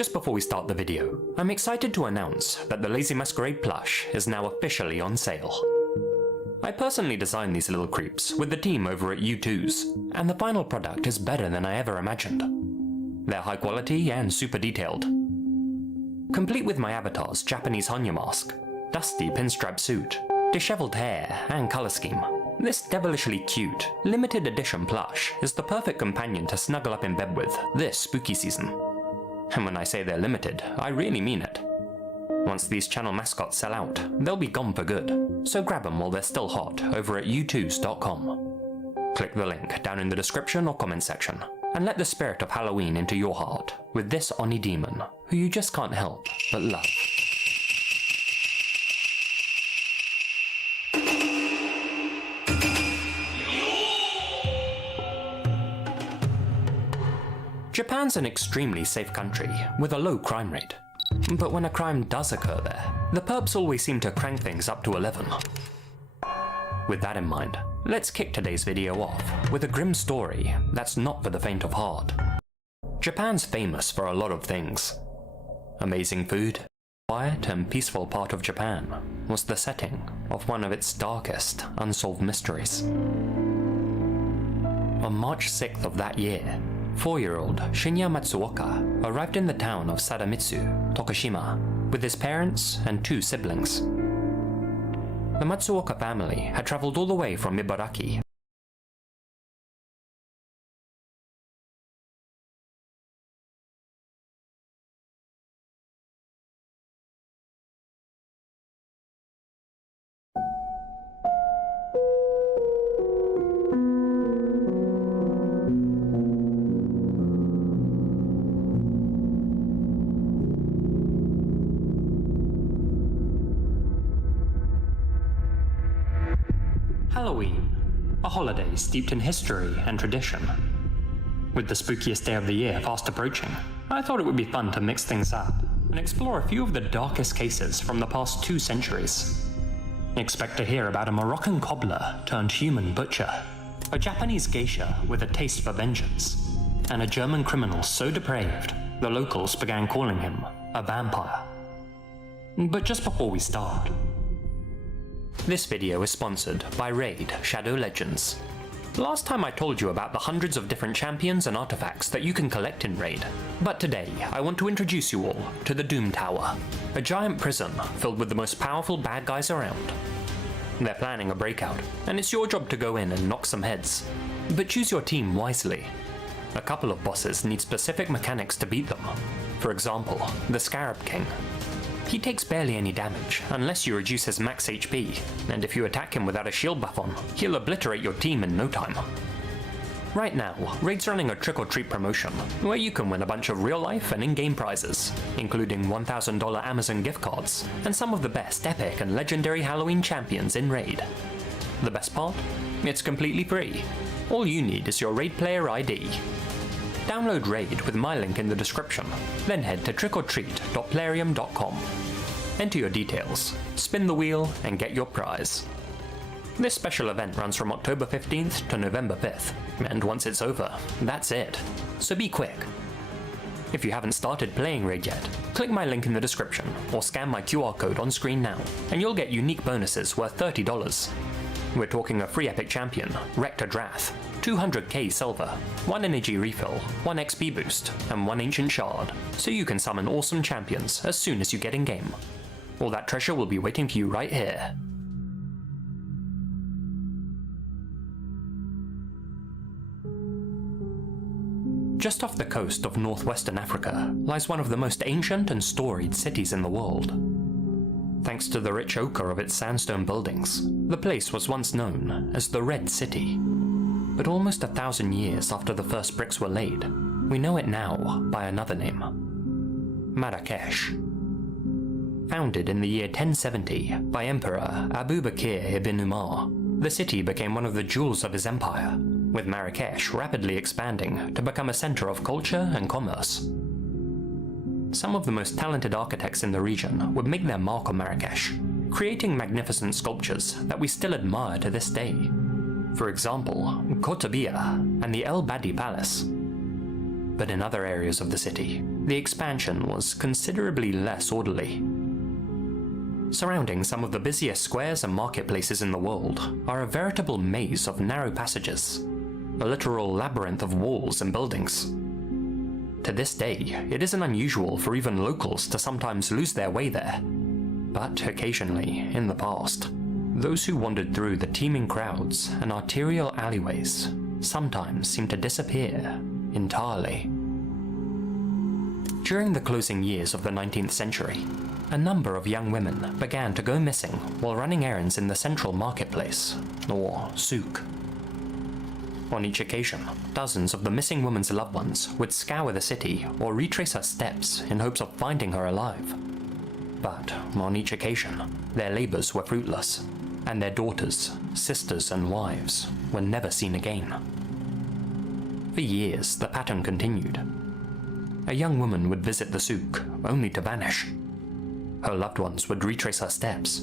Just before we start the video, I'm excited to announce that the Lazy Masquerade plush is now officially on sale. I personally designed these little creeps with the team over at U2's, and the final product is better than I ever imagined. They're high quality and super detailed. Complete with my avatar's Japanese Hanyu mask, dusty pinstripe suit, disheveled hair, and color scheme, this devilishly cute, limited edition plush is the perfect companion to snuggle up in bed with this spooky season. And when I say they're limited, I really mean it. Once these channel mascots sell out, they'll be gone for good, so grab them while they're still hot over at u2s.com. Click the link down in the description or comment section, and let the spirit of Halloween into your heart with this Oni demon, who you just can't help but love. Japan's an extremely safe country with a low crime rate. But when a crime does occur there, the perps always seem to crank things up to 11. With that in mind, let's kick today's video off with a grim story that's not for the faint of heart. Japan's famous for a lot of things. Amazing food, quiet and peaceful part of Japan was the setting of one of its darkest unsolved mysteries. On March 6th of that year, 4-year-old Shinya Matsuoka arrived in the town of Sadamitsu, Tokushima, with his parents and 2 siblings. The Matsuoka family had traveled all the way from Ibaraki. Halloween, a holiday steeped in history and tradition. With the spookiest day of the year fast approaching, I thought it would be fun to mix things up and explore a few of the darkest cases from the past 2 centuries. Expect to hear about a Moroccan cobbler turned human butcher, a Japanese geisha with a taste for vengeance, and a German criminal so depraved the locals began calling him a vampire. But just before we start, this video is sponsored by Raid Shadow Legends. Last time I told you about the hundreds of different champions and artifacts that you can collect in Raid, but today I want to introduce you all to the Doom Tower, a giant prison filled with the most powerful bad guys around. They're planning a breakout, and it's your job to go in and knock some heads, but choose your team wisely. A couple of bosses need specific mechanics to beat them. For example, the Scarab King. He takes barely any damage, unless you reduce his max HP, and if you attack him without a shield buff on, he'll obliterate your team in no time. Right now, Raid's running a trick-or-treat promotion, where you can win a bunch of real-life and in-game prizes, including $1,000 Amazon gift cards, and some of the best epic and legendary Halloween champions in Raid. The best part? It's completely free. All you need is your Raid player ID. Download Raid with my link in the description, then head to trickortreat.plarium.com. Enter your details, spin the wheel, and get your prize. This special event runs from October 15th to November 5th, and once it's over, that's it. So be quick. If you haven't started playing Raid yet, click my link in the description or scan my QR code on screen now, and you'll get unique bonuses worth $30. We're talking a free epic champion, Rector Drath, 200k silver, 1 energy refill, 1 XP boost, and 1 ancient shard, so you can summon awesome champions as soon as you get in game. All that treasure will be waiting for you right here. Just off the coast of northwestern Africa lies one of the most ancient and storied cities in the world. Thanks to the rich ochre of its sandstone buildings, the place was once known as the Red City. But almost 1,000 years after the first bricks were laid, we know it now by another name: Marrakesh. Founded in the year 1070 by Emperor Abu Bakr ibn Umar, the city became one of the jewels of his empire, with Marrakesh rapidly expanding to become a center of culture and commerce. Some of the most talented architects in the region would make their mark on Marrakesh, creating magnificent sculptures that we still admire to this day. For example, Kotabia and the El Badi Palace. But in other areas of the city, the expansion was considerably less orderly. Surrounding some of the busiest squares and marketplaces in the world are a veritable maze of narrow passages, a literal labyrinth of walls and buildings. To this day, it isn't unusual for even locals to sometimes lose their way there, but occasionally, in the past, those who wandered through the teeming crowds and arterial alleyways sometimes seem to disappear entirely. During the closing years of the 19th century, a number of young women began to go missing while running errands in the central marketplace, or souk. On each occasion, dozens of the missing woman's loved ones would scour the city or retrace her steps in hopes of finding her alive. But on each occasion, their labors were fruitless, and their daughters, sisters, and wives were never seen again. For years, the pattern continued. A young woman would visit the souk, only to vanish. Her loved ones would retrace her steps,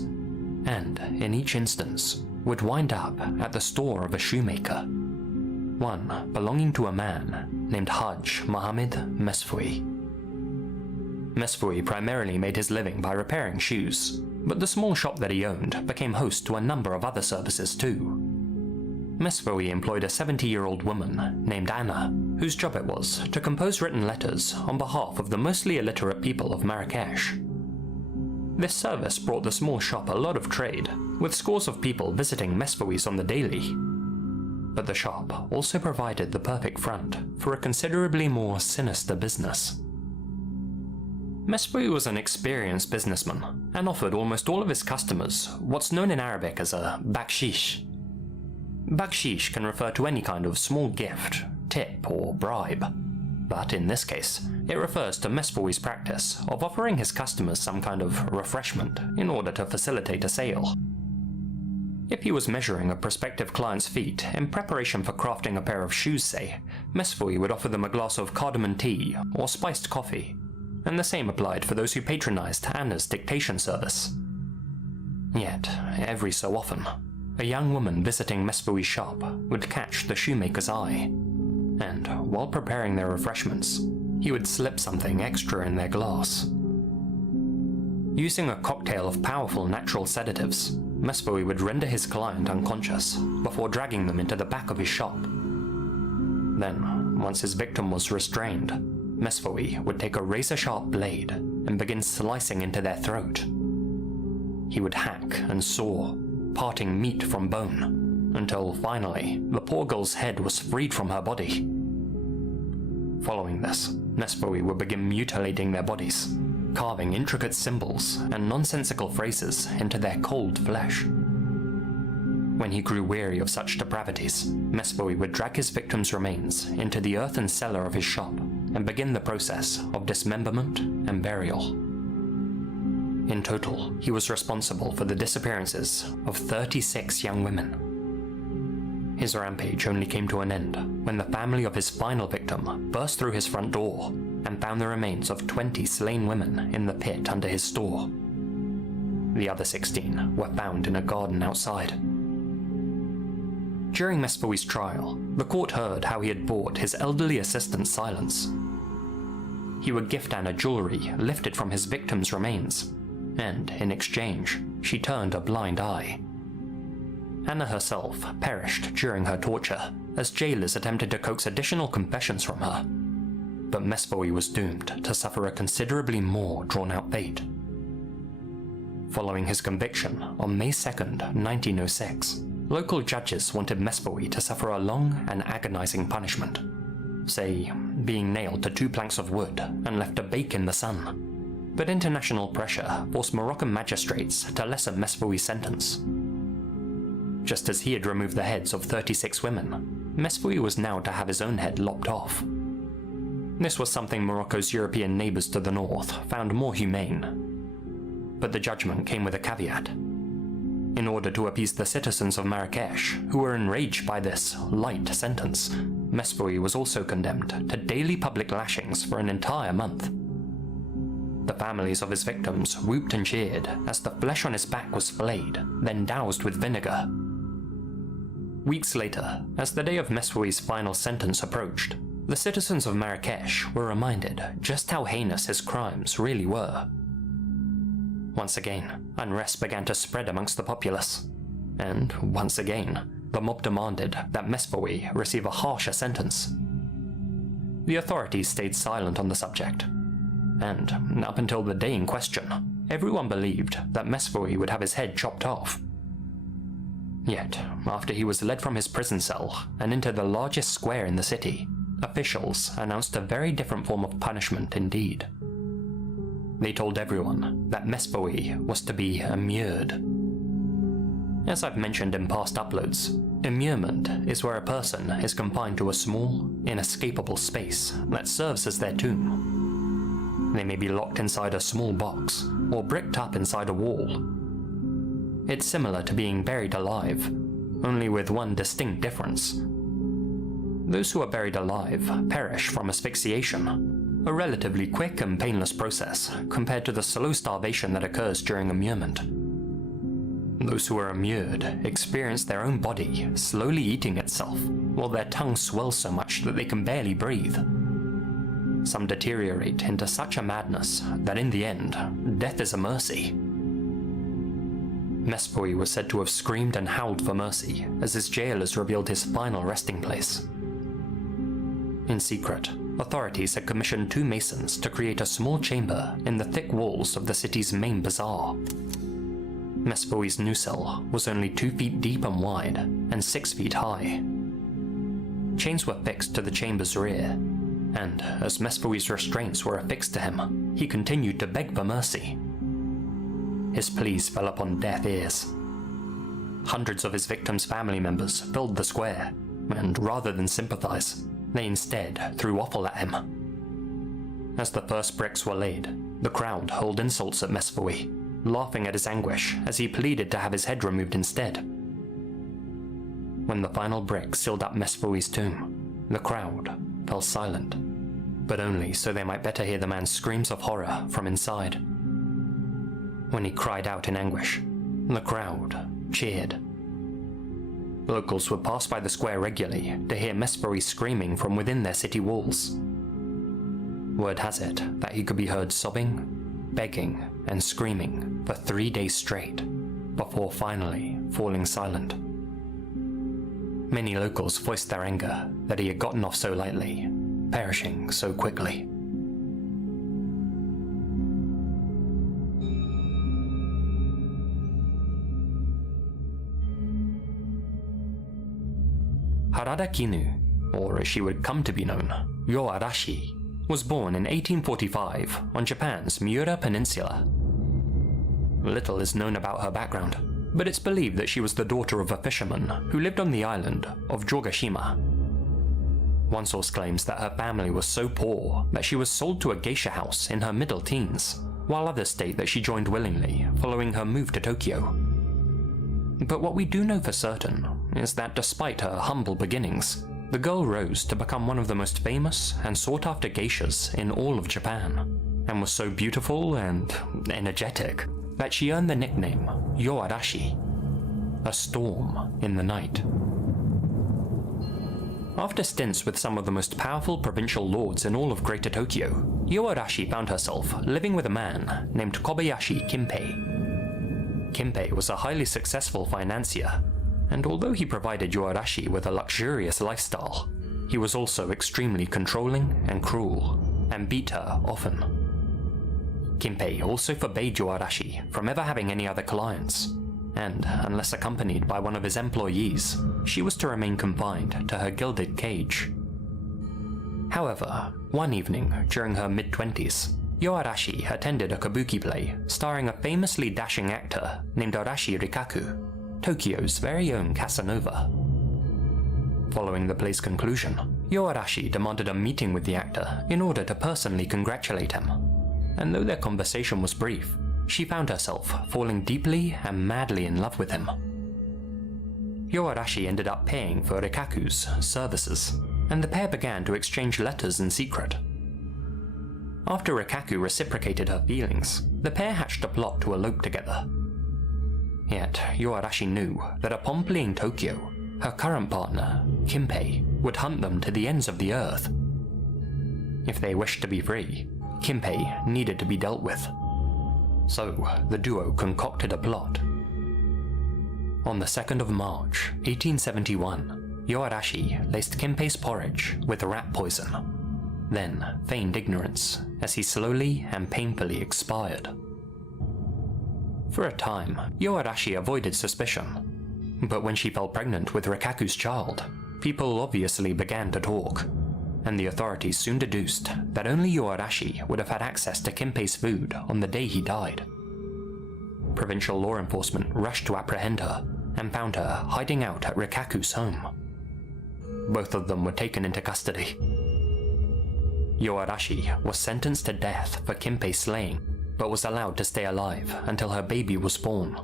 and, in each instance, would wind up at the store of a shoemaker, one belonging to a man named Haj Mohammed Mesfoui. Mesfoui primarily made his living by repairing shoes, but the small shop that he owned became host to a number of other services too. Mesfoui employed a 70-year-old woman named Anna, whose job it was to compose written letters on behalf of the mostly illiterate people of Marrakesh. This service brought the small shop a lot of trade, with scores of people visiting Mesfoui's on the daily. But the shop also provided the perfect front for a considerably more sinister business. Mesfoui was an experienced businessman and offered almost all of his customers what's known in Arabic as a bakshish. Bakshish can refer to any kind of small gift, tip, or bribe, but in this case, it refers to Mesfoui's practice of offering his customers some kind of refreshment in order to facilitate a sale. If he was measuring a prospective client's feet in preparation for crafting a pair of shoes, say, Mesfoui would offer them a glass of cardamom tea or spiced coffee, and the same applied for those who patronized Anna's dictation service. Yet, every so often, a young woman visiting Mesfoui's shop would catch the shoemaker's eye, and while preparing their refreshments, he would slip something extra in their glass. Using a cocktail of powerful natural sedatives, Mesfoui would render his client unconscious before dragging them into the back of his shop. Then, once his victim was restrained, Mesfoui would take a razor-sharp blade and begin slicing into their throat. He would hack and saw, parting meat from bone, until finally the poor girl's head was freed from her body. Following this, Mesfoui would begin mutilating their bodies, carving intricate symbols and nonsensical phrases into their cold flesh. When he grew weary of such depravities, Mesfoui would drag his victim's remains into the earthen cellar of his shop and begin the process of dismemberment and burial. In total, he was responsible for the disappearances of 36 young women. His rampage only came to an end when the family of his final victim burst through his front door and found the remains of 20 slain women in the pit under his store. The other 16 were found in a garden outside. During Mesfoui's trial, the court heard how he had bought his elderly assistant's silence. He would gift Anna jewelry lifted from his victim's remains, and in exchange, she turned a blind eye. Anna herself perished during her torture as jailers attempted to coax additional confessions from her, but Mesfoui was doomed to suffer a considerably more drawn-out fate. Following his conviction on May 2nd, 1906, local judges wanted Mesfoui to suffer a long and agonizing punishment, say, being nailed to 2 planks of wood and left to bake in the sun. But international pressure forced Moroccan magistrates to lessen Mesfoui's sentence. Just as he had removed the heads of 36 women, Mesfoui was now to have his own head lopped off. This was something Morocco's European neighbors to the north found more humane. But the judgment came with a caveat. In order to appease the citizens of Marrakesh, who were enraged by this light sentence, Mesfoui was also condemned to daily public lashings for an entire month. The families of his victims whooped and cheered as the flesh on his back was flayed, then doused with vinegar. Weeks later, as the day of Mesfoui's final sentence approached, the citizens of Marrakesh were reminded just how heinous his crimes really were. Once again, unrest began to spread amongst the populace, and once again, the mob demanded that Mesfoui receive a harsher sentence. The authorities stayed silent on the subject, and up until the day in question, everyone believed that Mesfoui would have his head chopped off. Yet, after he was led from his prison cell and into the largest square in the city, officials announced a very different form of punishment indeed. They told everyone that Mesfoui was to be immured. As I've mentioned in past uploads, immurement is where a person is confined to a small, inescapable space that serves as their tomb. They may be locked inside a small box or bricked up inside a wall. It's similar to being buried alive, only with one distinct difference. Those who are buried alive perish from asphyxiation, a relatively quick and painless process compared to the slow starvation that occurs during immurement. Those who are immured experience their own body slowly eating itself, while their tongue swells so much that they can barely breathe. Some deteriorate into such a madness that in the end, death is a mercy. Mesfoui was said to have screamed and howled for mercy as his jailers revealed his final resting place. In secret, authorities had commissioned 2 masons to create a small chamber in the thick walls of the city's main bazaar. Mesfoui's new cell was only 2 feet deep and wide, and 6 feet high. Chains were fixed to the chamber's rear, and as Mesfoui's restraints were affixed to him, he continued to beg for mercy. His pleas fell upon deaf ears. Hundreds of his victims' family members filled the square, and rather than sympathize, they instead threw offal at him. As the first bricks were laid, the crowd hurled insults at Mesfoui, laughing at his anguish as he pleaded to have his head removed instead. When the final brick sealed up Mesfoui's tomb, the crowd fell silent, but only so they might better hear the man's screams of horror from inside. When he cried out in anguish, the crowd cheered. Locals would pass by the square regularly to hear Mesfoui screaming from within their city walls. Word has it that he could be heard sobbing, begging, and screaming for 3 days straight, before finally falling silent. Many locals voiced their anger that he had gotten off so lightly, perishing so quickly. Harada Kinu, or as she would come to be known, Yo Arashi, was born in 1845 on Japan's Miura Peninsula. Little is known about her background, but it's believed that she was the daughter of a fisherman who lived on the island of Jogashima. One source claims that her family was so poor that she was sold to a geisha house in her middle teens, while others state that she joined willingly following her move to Tokyo. But what we do know for certain is that despite her humble beginnings, the girl rose to become one of the most famous and sought-after geishas in all of Japan, and was so beautiful and energetic that she earned the nickname Yo Arashi, a storm in the night. After stints with some of the most powerful provincial lords in all of Greater Tokyo, Yo Arashi found herself living with a man named Kobayashi Kimpei. Kimpei was a highly successful financier, and although he provided Yo Arashi with a luxurious lifestyle, he was also extremely controlling and cruel, and beat her often. Kimpei also forbade Yo Arashi from ever having any other clients, and unless accompanied by one of his employees, she was to remain confined to her gilded cage. However, one evening during her mid-20s, Yo Arashi attended a kabuki play starring a famously dashing actor named Arashi Rikaku, Tokyo's very own Casanova. Following the play's conclusion, Yo Arashi demanded a meeting with the actor in order to personally congratulate him, and though their conversation was brief, she found herself falling deeply and madly in love with him. Yo Arashi ended up paying for Rikaku's services, and the pair began to exchange letters in secret. After Rikaku reciprocated her feelings, the pair hatched a plot to elope together. Yet, Yo Arashi knew that upon fleeing Tokyo, her current partner, Kimpei, would hunt them to the ends of the earth, If they wished to be free, Kimpei needed to be dealt with. So, the duo concocted a plot. On the 2nd of March, 1871, Yoarashi laced Kimpei's porridge with rat poison, then feigned ignorance as he slowly and painfully expired. For a time, Yoarashi avoided suspicion, but when she fell pregnant with Rikaku's child, people obviously began to talk, and the authorities soon deduced that only Yoarashi would have had access to Kimpei's food on the day he died. Provincial law enforcement rushed to apprehend her and found her hiding out at Rikaku's home. Both of them were taken into custody. Yoarashi was sentenced to death for Kimpei's slaying, but was allowed to stay alive until her baby was born.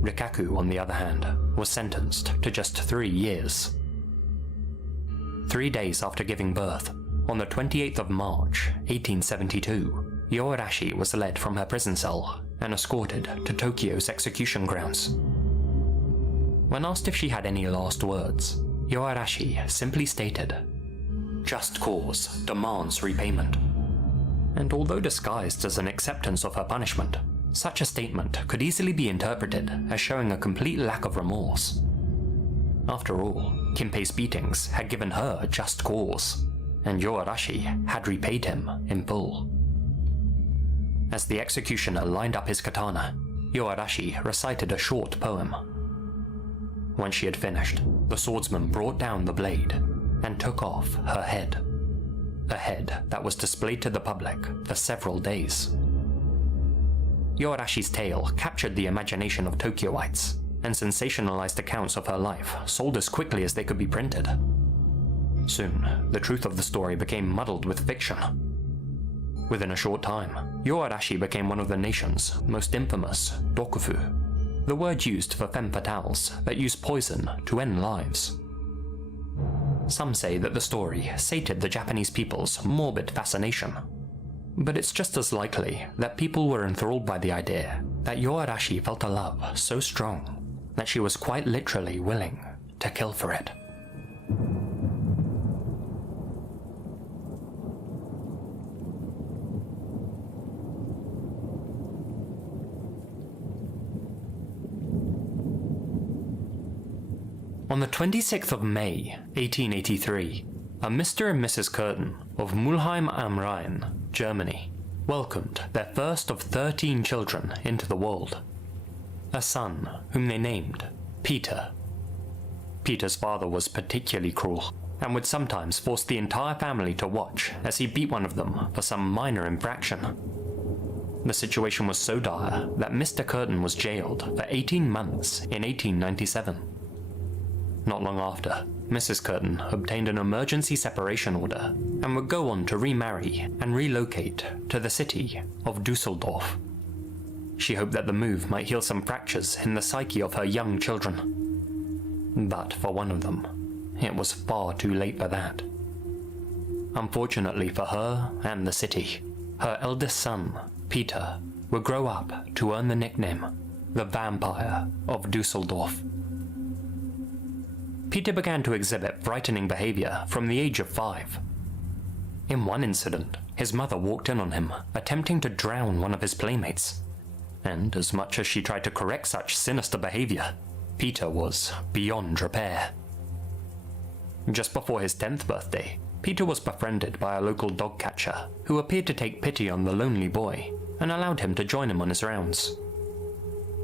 Rikaku, on the other hand, was sentenced to just 3 years. 3 days after giving birth, on the 28th of March, 1872, Yoarashi was led from her prison cell and escorted to Tokyo's execution grounds. When asked if she had any last words, Yoarashi simply stated, "Just cause demands repayment." And although disguised as an acceptance of her punishment, such a statement could easily be interpreted as showing a complete lack of remorse. After all, Kimpei's beatings had given her just cause, and Yoarashi had repaid him in full. As the executioner lined up his katana, Yoarashi recited a short poem. When she had finished, the swordsman brought down the blade and took off her head. A head that was displayed to the public for several days. Yoarashi's tale captured the imagination of Tokyoites, and sensationalized accounts of her life sold as quickly as they could be printed. Soon, the truth of the story became muddled with fiction. Within a short time, Yoarashi became one of the nation's most infamous dokufu, the word used for femme fatales that use poison to end lives. Some say that the story sated the Japanese people's morbid fascination, but it's just as likely that people were enthralled by the idea that Yoarashi felt a love so strong that she was quite literally willing to kill for it. On the 26th of May, 1883, a Mr. and Mrs. Curtin of Mulheim am Rhein, Germany, welcomed their first of 13 children into the world. A son whom they named Peter. Peter's father was particularly cruel, and would sometimes force the entire family to watch as he beat one of them for some minor infraction. The situation was so dire that Mr. Curtin was jailed for 18 months in 1897. Not long after, Mrs. Curtin obtained an emergency separation order and would go on to remarry and relocate to the city of Dusseldorf. She hoped that the move might heal some fractures in the psyche of her young children. But for one of them, it was far too late for that. Unfortunately for her and the city, her eldest son, Peter, would grow up to earn the nickname the Vampire of Dusseldorf. Peter began to exhibit frightening behavior from the age of 5. In one incident, his mother walked in on him, attempting to drown one of his playmates. And as much as she tried to correct such sinister behavior, Peter was beyond repair. Just before his 10th birthday, Peter was befriended by a local dog catcher who appeared to take pity on the lonely boy and allowed him to join him on his rounds.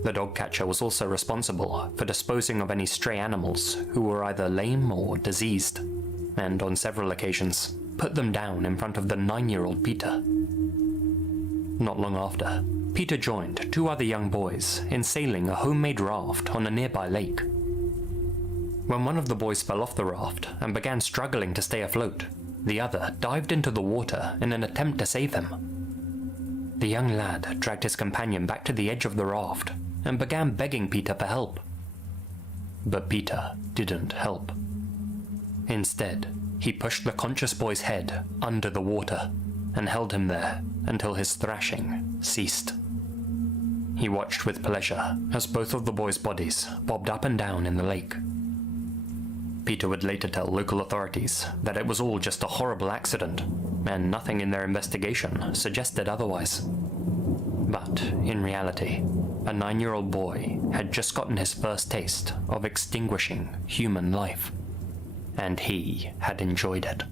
The dog catcher was also responsible for disposing of any stray animals who were either lame or diseased, and on several occasions put them down in front of the 9-year-old Peter. Not long after, Peter joined 2 other young boys in sailing a homemade raft on a nearby lake. When one of the boys fell off the raft and began struggling to stay afloat, the other dived into the water in an attempt to save him. The young lad dragged his companion back to the edge of the raft and began begging Peter for help. But Peter didn't help. Instead, he pushed the conscious boy's head under the water and held him there until his thrashing ceased. He watched with pleasure as both of the boys' bodies bobbed up and down in the lake. Peter would later tell local authorities that it was all just a horrible accident, and nothing in their investigation suggested otherwise. But in reality, a 9-year-old boy had just gotten his first taste of extinguishing human life, and he had enjoyed it.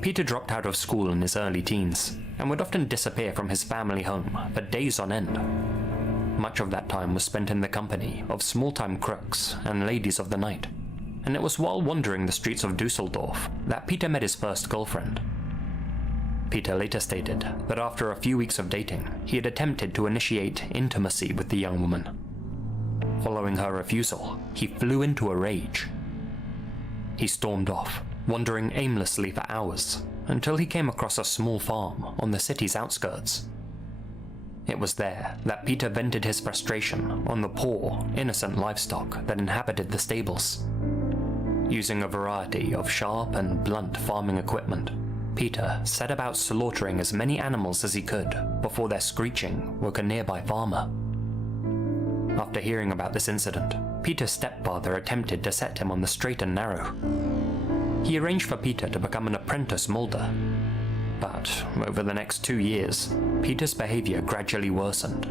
Peter dropped out of school in his early teens, and would often disappear from his family home for days on end. Much of that time was spent in the company of small-time crooks and ladies of the night, and it was while wandering the streets of Dusseldorf that Peter met his first girlfriend. Peter later stated that after a few weeks of dating, he had attempted to initiate intimacy with the young woman. Following her refusal, he flew into a rage. He stormed off, wandering aimlessly for hours, until he came across a small farm on the city's outskirts. It was there that Peter vented his frustration on the poor, innocent livestock that inhabited the stables. Using a variety of sharp and blunt farming equipment, Peter set about slaughtering as many animals as he could before their screeching woke a nearby farmer. After hearing about this incident, Peter's stepfather attempted to set him on the straight and narrow. He arranged for Peter to become an apprentice molder. But over the next 2 years, Peter's behavior gradually worsened,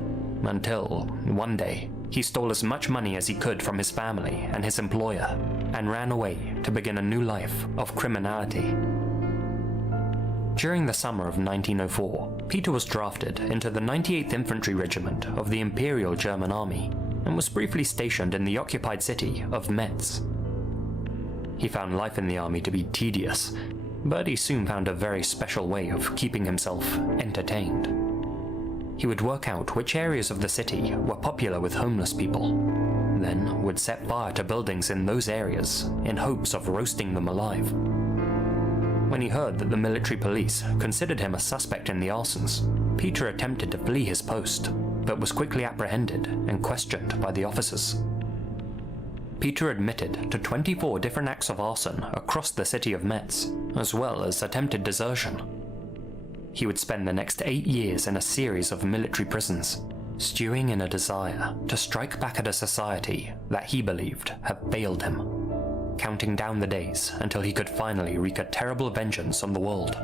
until one day he stole as much money as he could from his family and his employer and ran away to begin a new life of criminality. During the summer of 1904, Peter was drafted into the 98th Infantry Regiment of the Imperial German Army and was briefly stationed in the occupied city of Metz. He found life in the army to be tedious, but he soon found a very special way of keeping himself entertained. He would work out which areas of the city were popular with homeless people, then would set fire to buildings in those areas in hopes of roasting them alive. When he heard that the military police considered him a suspect in the arsons, Peter attempted to flee his post, but was quickly apprehended and questioned by the officers. Peter admitted to 24 different acts of arson across the city of Metz, as well as attempted desertion. He would spend the next 8 years in a series of military prisons, stewing in a desire to strike back at a society that he believed had failed him, counting down the days until he could finally wreak a terrible vengeance on the world.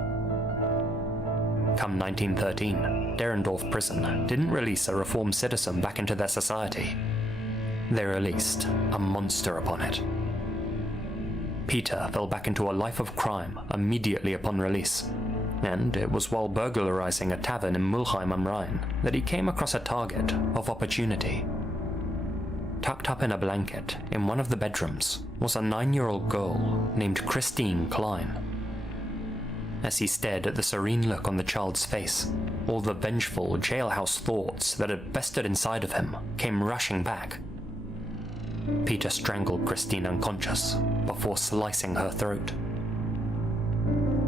Come 1913, Derendorf prison didn't release a reformed citizen back into their society. They released a monster upon it. Peter fell back into a life of crime immediately upon release, and it was while burglarizing a tavern in Mulheim am Rhein that he came across a target of opportunity. Tucked up in a blanket in one of the bedrooms was a 9-year-old girl named Christine Klein. As he stared at the serene look on the child's face, all the vengeful jailhouse thoughts that had festered inside of him came rushing back. Peter strangled Christine unconscious before slicing her throat.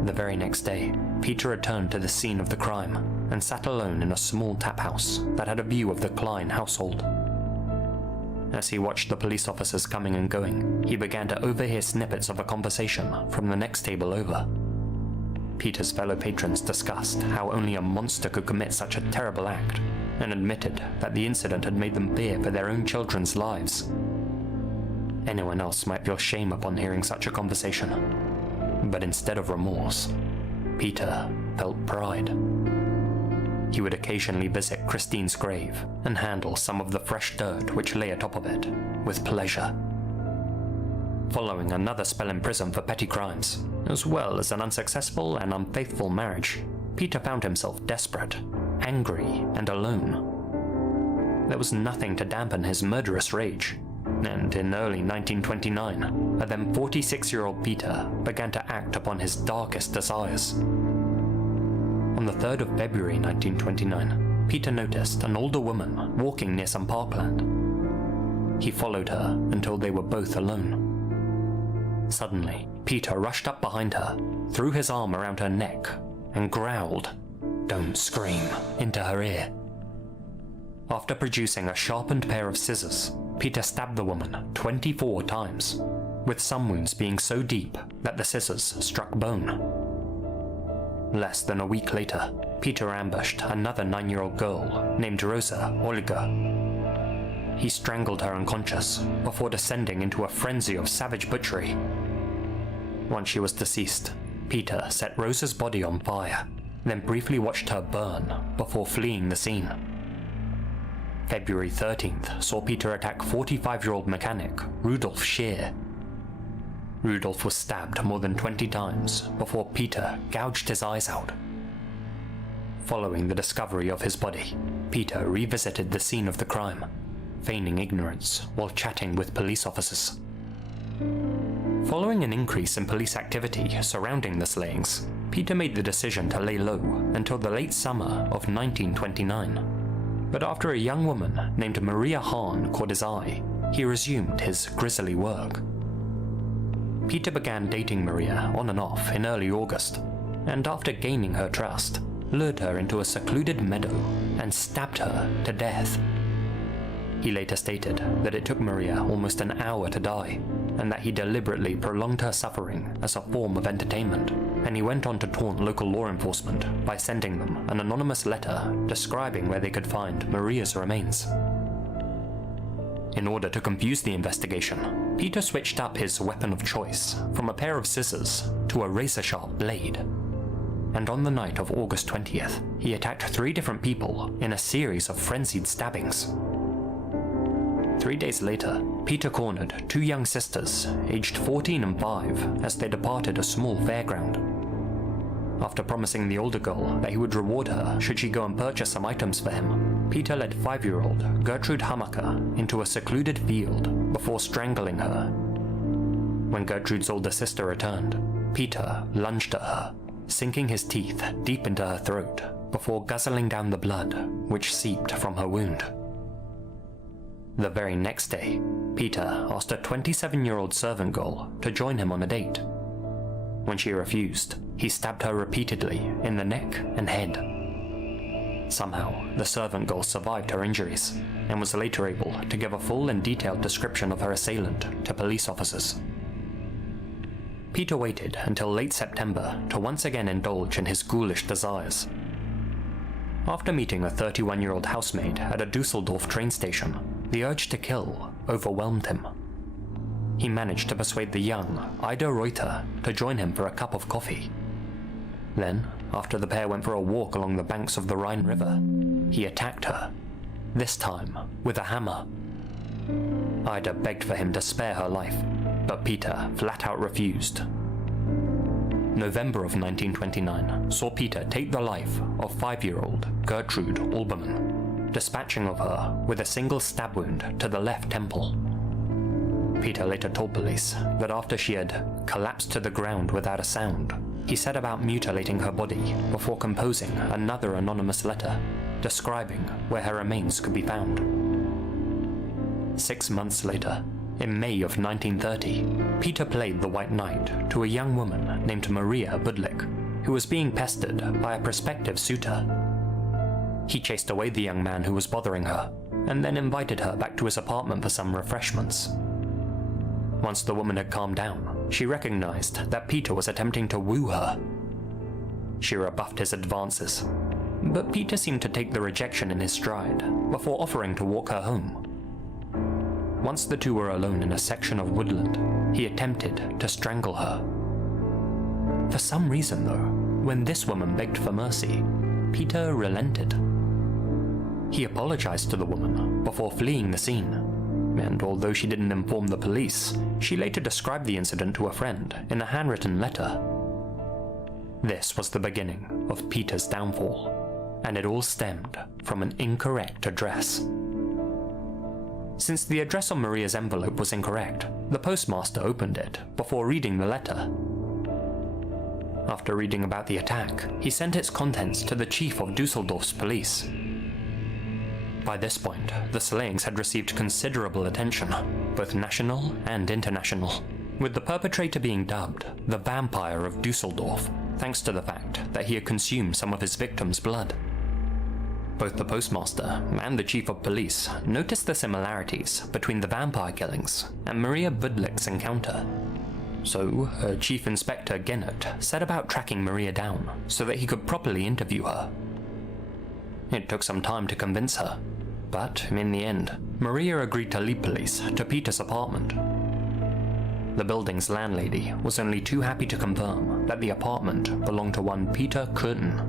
The very next day, Peter returned to the scene of the crime and sat alone in a small tap house that had a view of the Klein household. As he watched the police officers coming and going, he began to overhear snippets of a conversation from the next table over. Peter's fellow patrons discussed how only a monster could commit such a terrible act, and admitted that the incident had made them fear for their own children's lives. Anyone else might feel shame upon hearing such a conversation, but instead of remorse, Peter felt pride. He would occasionally visit Christine's grave and handle some of the fresh dirt which lay atop of it with pleasure. Following another spell in prison for petty crimes, as well as an unsuccessful and unfaithful marriage, Peter found himself desperate, angry, and alone. There was nothing to dampen his murderous rage, and in early 1929, a then 46-year-old Peter began to act upon his darkest desires. On the 3rd of February 1929, Peter noticed an older woman walking near some parkland. He followed her until they were both alone. Suddenly, Peter rushed up behind her, threw his arm around her neck, and growled, "Don't scream," into her ear. After producing a sharpened pair of scissors, Peter stabbed the woman 24 times, with some wounds being so deep that the scissors struck bone. Less than a week later, Peter ambushed another 9-year-old girl named Rosa Olga. He strangled her unconscious before descending into a frenzy of savage butchery. Once she was deceased, Peter set Rosa's body on fire, then briefly watched her burn before fleeing the scene. February 13th saw Peter attack 45-year-old mechanic Rudolf Scheer. Rudolf was stabbed more than 20 times before Peter gouged his eyes out. Following the discovery of his body, Peter revisited the scene of the crime, feigning ignorance while chatting with police officers. Following an increase in police activity surrounding the slayings, Peter made the decision to lay low until the late summer of 1929. But after a young woman named Maria Hahn caught his eye, he resumed his grisly work. Peter began dating Maria on and off in early August, and after gaining her trust, lured her into a secluded meadow and stabbed her to death. He later stated that it took Maria almost an hour to die, and that he deliberately prolonged her suffering as a form of entertainment, and he went on to taunt local law enforcement by sending them an anonymous letter describing where they could find Maria's remains. In order to confuse the investigation, Peter switched up his weapon of choice from a pair of scissors to a razor-sharp blade. And on the night of August 20th, he attacked 3 different people in a series of frenzied stabbings. 3 days later, Peter cornered 2 young sisters, aged 14 and 5, as they departed a small fairground. After promising the older girl that he would reward her should she go and purchase some items for him, Peter led 5-year-old Gertrude Hammacher into a secluded field before strangling her. When Gertrude's older sister returned, Peter lunged at her, sinking his teeth deep into her throat before guzzling down the blood which seeped from her wound. The very next day, Peter asked a 27-year-old servant girl to join him on a date. When she refused, he stabbed her repeatedly in the neck and head. Somehow, the servant girl survived her injuries and was later able to give a full and detailed description of her assailant to police officers. Peter waited until late September to once again indulge in his ghoulish desires. After meeting a 31-year-old housemaid at a Dusseldorf train station, the urge to kill overwhelmed him. He managed to persuade the young Ida Reuter to join him for a cup of coffee. Then, after the pair went for a walk along the banks of the Rhine River, he attacked her, this time with a hammer. Ida begged for him to spare her life, but Peter flat out refused. November of 1929 saw Peter take the life of 5-year-old Gertrude Olbermann, dispatching of her with a single stab wound to the left temple. Peter later told police that after she had collapsed to the ground without a sound, he set about mutilating her body before composing another anonymous letter describing where her remains could be found. 6 months later, in May of 1930, Peter played the White Knight to a young woman named Maria Budlik, who was being pestered by a prospective suitor. He chased away the young man who was bothering her, and then invited her back to his apartment for some refreshments. Once the woman had calmed down, she recognized that Peter was attempting to woo her. She rebuffed his advances, but Peter seemed to take the rejection in his stride before offering to walk her home. Once the two were alone in a section of woodland, he attempted to strangle her. For some reason though, when this woman begged for mercy, Peter relented. He apologized to the woman before fleeing the scene, and although she didn't inform the police, she later described the incident to a friend in a handwritten letter. This was the beginning of Peter's downfall, and it all stemmed from an incorrect address. Since the address on Maria's envelope was incorrect, the postmaster opened it before reading the letter. After reading about the attack, he sent its contents to the chief of Dusseldorf's police. By this point, the slayings had received considerable attention, both national and international, with the perpetrator being dubbed the Vampire of Dusseldorf, thanks to the fact that he had consumed some of his victims' blood. Both the postmaster and the chief of police noticed the similarities between the vampire killings and Maria Budlik's encounter. So, Chief Inspector Gennert set about tracking Maria down so that he could properly interview her. It took some time to convince her, but in the end, Maria agreed to lead police to Peter's apartment. the building's landlady was only too happy to confirm that the apartment belonged to one Peter Curtin.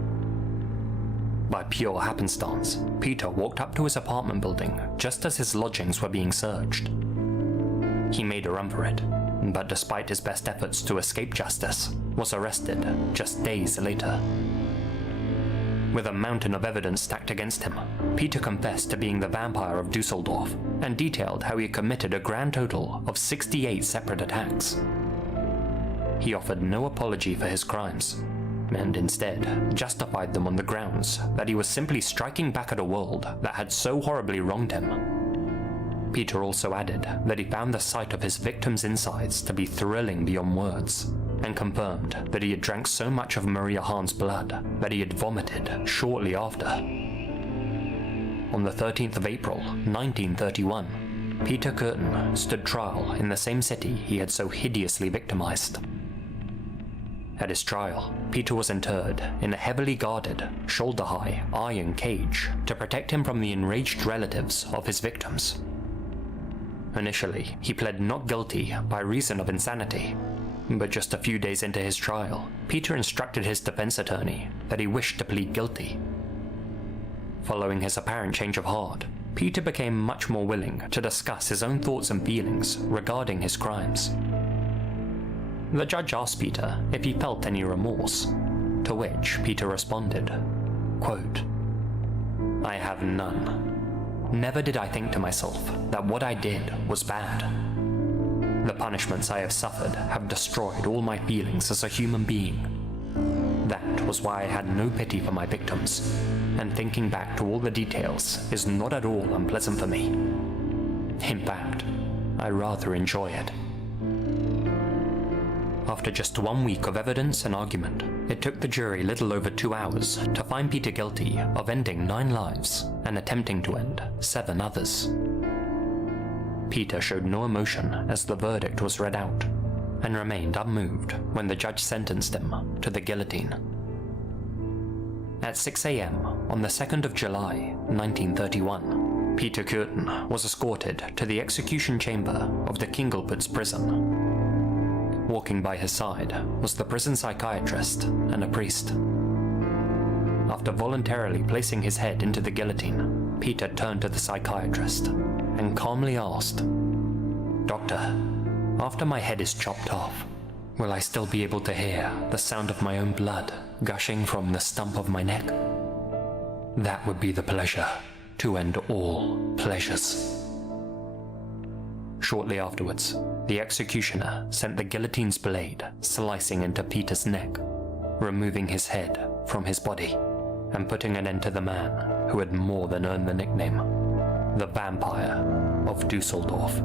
By pure happenstance, Peter walked up to his apartment building just as his lodgings were being searched. He made a run for it, but despite his best efforts to escape justice, was arrested just days later. With a mountain of evidence stacked against him, Peter confessed to being the vampire of Dusseldorf and detailed how he committed a grand total of 68 separate attacks. He offered no apology for his crimes, and instead justified them on the grounds that he was simply striking back at a world that had so horribly wronged him. Peter also added that he found the sight of his victims' insides to be thrilling beyond words, and confirmed that he had drank so much of Maria Hahn's blood that he had vomited shortly after. On the 13th of April, 1931, Peter Curtin stood trial in the same city he had so hideously victimized. At his trial, Peter was interred in a heavily guarded, shoulder-high iron cage to protect him from the enraged relatives of his victims. Initially, he pled not guilty by reason of insanity, but just a few days into his trial, Peter instructed his defense attorney that he wished to plead guilty. Following his apparent change of heart, Peter became much more willing to discuss his own thoughts and feelings regarding his crimes. The judge asked Peter if he felt any remorse, to which Peter responded, quote, "I have none. Never did I think to myself that what I did was bad. The punishments I have suffered have destroyed all my feelings as a human being. That was why I had no pity for my victims, and thinking back to all the details is not at all unpleasant for me. In fact, I rather enjoy it." After just 1 week of evidence and argument, it took the jury little over 2 hours to find Peter guilty of ending 9 lives and attempting to end 7 others. Peter showed no emotion as the verdict was read out, and remained unmoved when the judge sentenced him to the guillotine. At 6 a.m. on the 2nd of July, 1931, Peter Curtin was escorted to the execution chamber of the Kingelputz prison. Walking by his side was the prison psychiatrist and a priest. After voluntarily placing his head into the guillotine, Peter turned to the psychiatrist and calmly asked, "Doctor, after my head is chopped off, will I still be able to hear the sound of my own blood gushing from the stump of my neck? That would be the pleasure to end all pleasures." Shortly afterwards, the executioner sent the guillotine's blade slicing into Peter's neck, removing his head from his body, and putting an end to the man who had more than earned the nickname, the Vampire of Dusseldorf.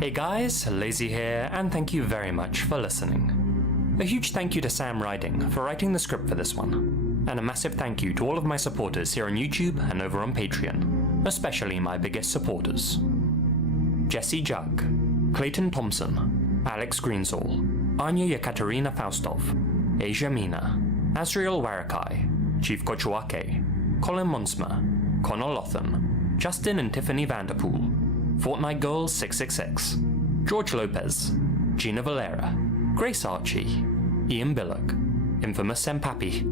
Hey guys, Lazy here, and thank you very much for listening. A huge thank you to Sam Riding for writing the script for this one, and a massive thank you to all of my supporters here on YouTube and over on Patreon, especially my biggest supporters: Jesse Jug, Clayton Thompson, Alex Greensall, Anya Yekaterina Faustov, Asia Mina, Azriel Warakai, Chief Kochuake, Colin Monsma, Connor Lothan, Justin and Tiffany Vanderpool, Fortnite Girl 666, George Lopez, Gina Valera, Grace Archie, Ian Billock, Infamous Sempapi,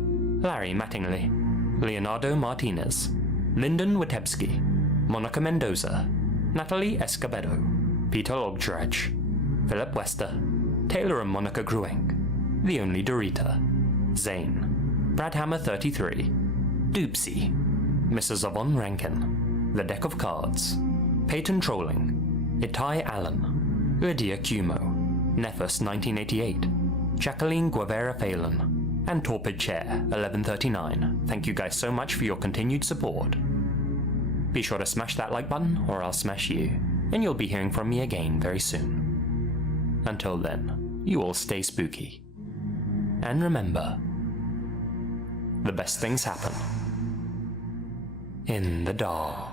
Larry Mattingly, Leonardo Martinez, Lyndon Witebski, Monica Mendoza, Natalie Escobedo, Peter Ogdredge, Philip Wester, Taylor and Monica Grueng, The Only Dorita, Zane, Brad Hammer 33, Doopsy, Mrs. Yvonne Rankin, The Deck of Cards, Peyton Trolling, Itai Allen, Lydia Cumo, Nephus 1988, Jacqueline Guevara Phelan, and Torpid Chair 1139. Thank you guys so much for your continued support. Be sure to smash that like button or I'll smash you, and you'll be hearing from me again very soon. Until then, you all stay spooky. And remember, the best things happen in the dark.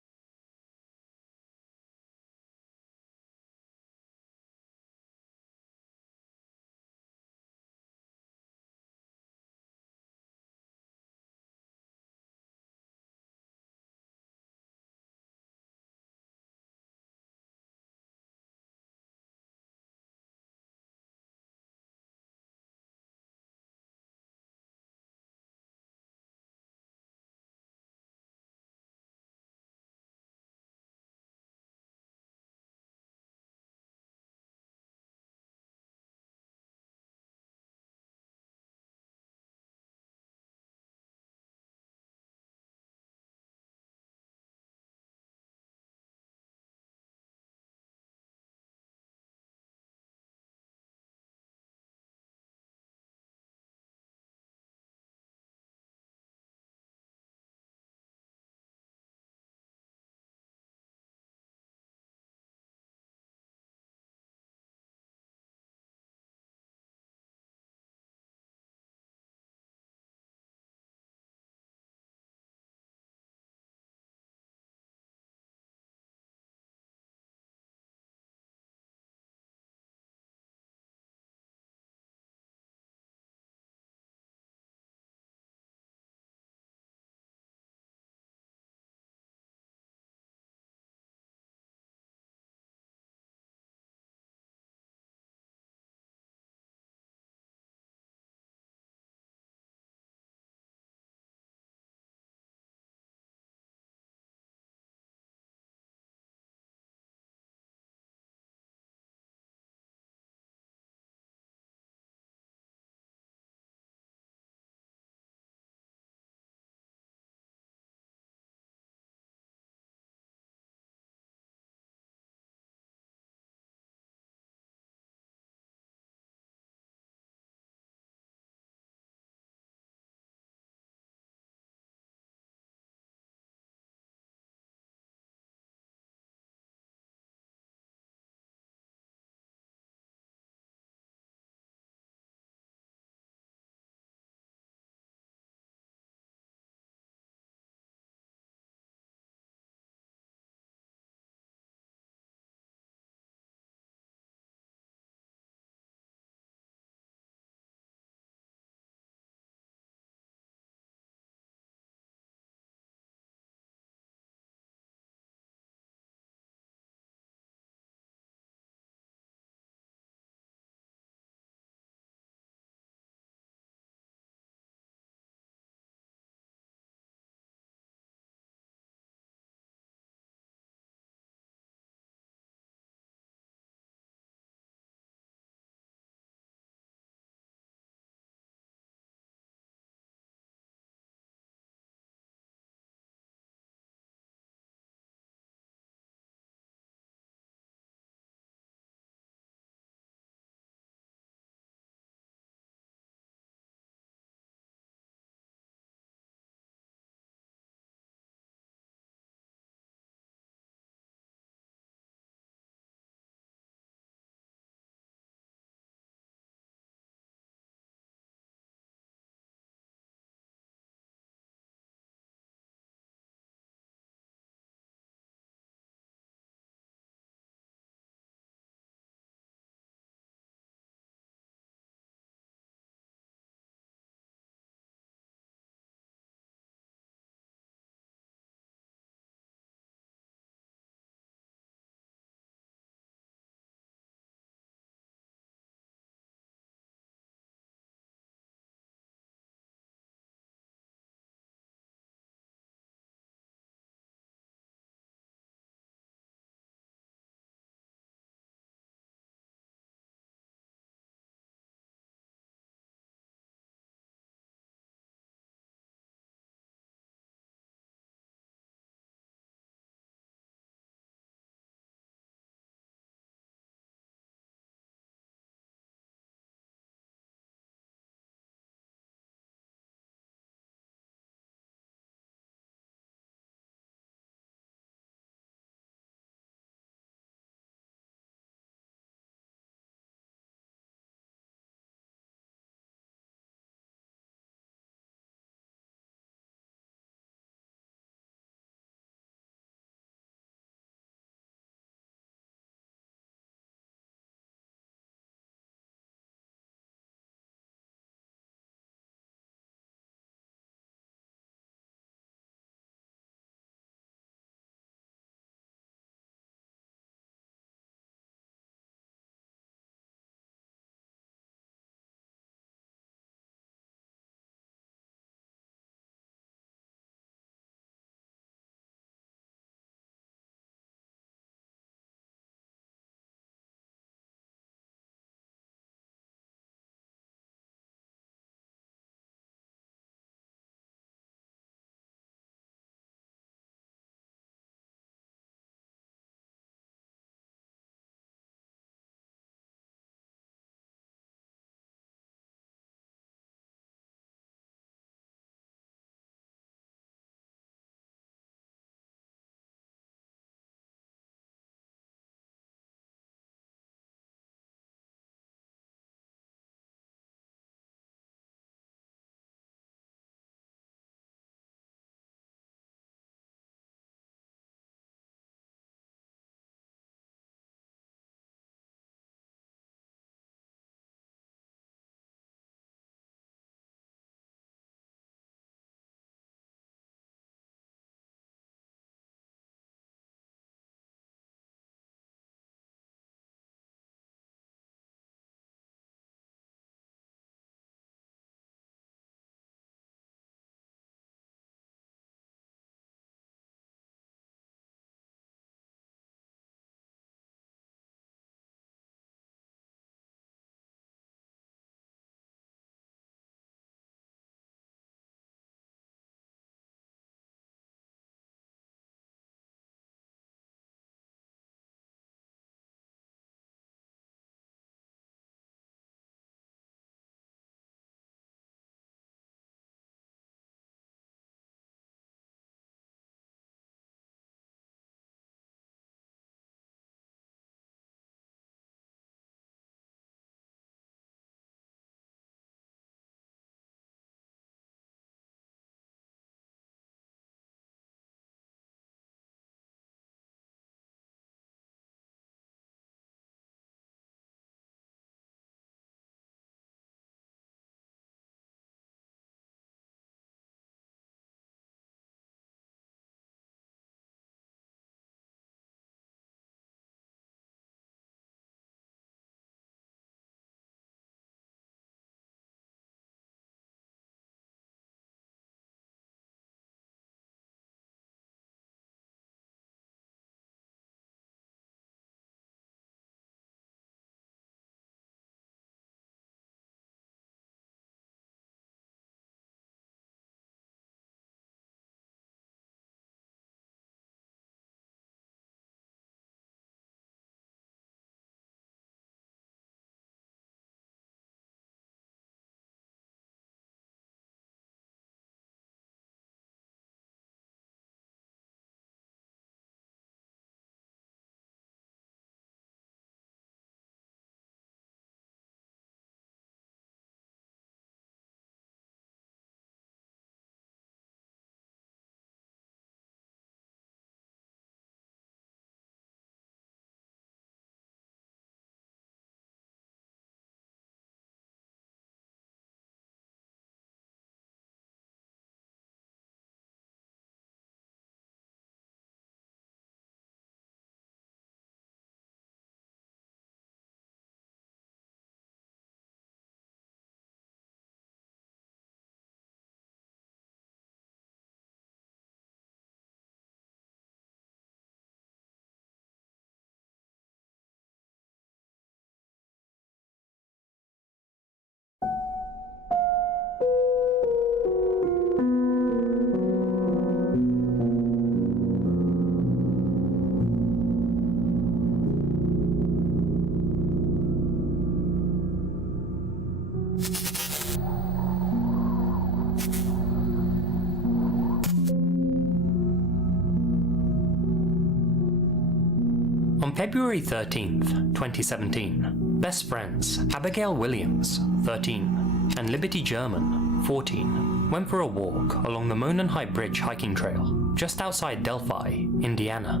On February 13th, 2017, best friends Abigail Williams, 13, and Liberty German, 14, went for a walk along the Mononhigh Bridge hiking trail just outside Delphi, Indiana.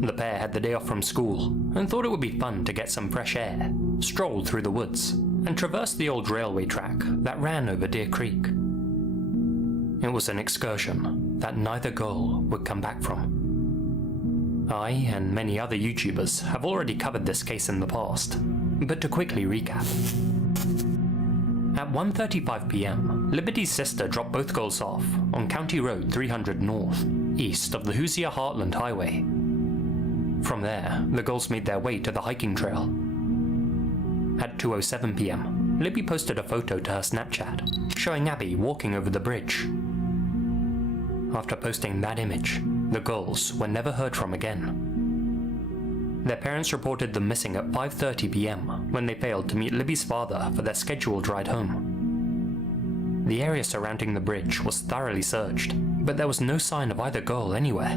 The pair had the day off from school and thought it would be fun to get some fresh air, stroll through the woods, and traverse the old railway track that ran over Deer Creek. It was an excursion that neither girl would come back from. I and many other YouTubers have already covered this case in the past, but to quickly recap. At 1:35 PM, Liberty's sister dropped both girls off on County Road 300 North, east of the Hoosier Heartland Highway. From there, the girls made their way to the hiking trail. At 2:07 PM, Libby posted a photo to her Snapchat, showing Abby walking over the bridge. After posting that image, the girls were never heard from again. Their parents reported them missing at 5:30 PM when they failed to meet Libby's father for their scheduled ride home. The area surrounding the bridge was thoroughly searched, but there was no sign of either girl anywhere.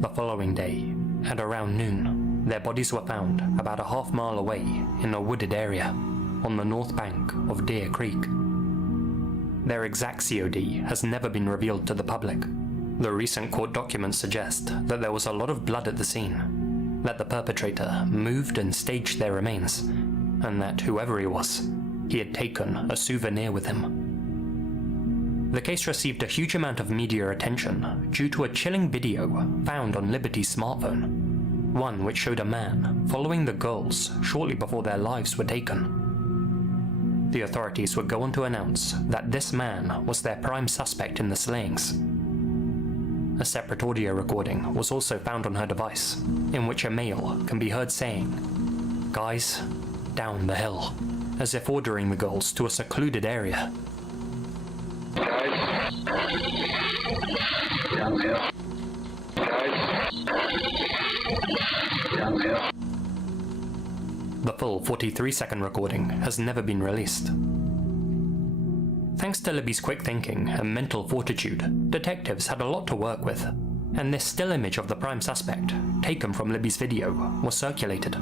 The following day, at around noon, their bodies were found about a half-mile away in a wooded area on the north bank of Deer Creek. Their exact COD has never been revealed to the public. The recent court documents suggest that there was a lot of blood at the scene, that the perpetrator moved and staged their remains, and that whoever he was, he had taken a souvenir with him. The case received a huge amount of media attention due to a chilling video found on Liberty's smartphone, one which showed a man following the girls shortly before their lives were taken. The authorities would go on to announce that this man was their prime suspect in the slayings. A separate audio recording was also found on her device, in which a male can be heard saying, "Guys, down the hill," as if ordering the girls to a secluded area. Guys, down the hill. Guys, down the hill. The full 43-second recording has never been released. Thanks to Libby's quick thinking and mental fortitude, detectives had a lot to work with, and this still image of the prime suspect, taken from Libby's video, was circulated.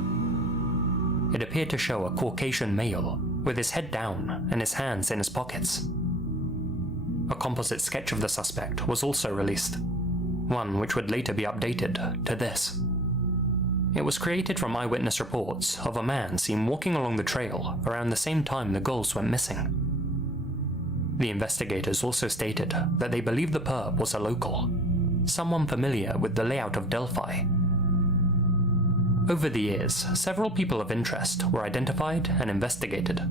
It appeared to show a Caucasian male, with his head down and his hands in his pockets. A composite sketch of the suspect was also released, one which would later be updated to this. It was created from eyewitness reports of a man seen walking along the trail around the same time the girls went missing. The investigators also stated that they believed the perp was a local, someone familiar with the layout of Delphi. Over the years, several people of interest were identified and investigated.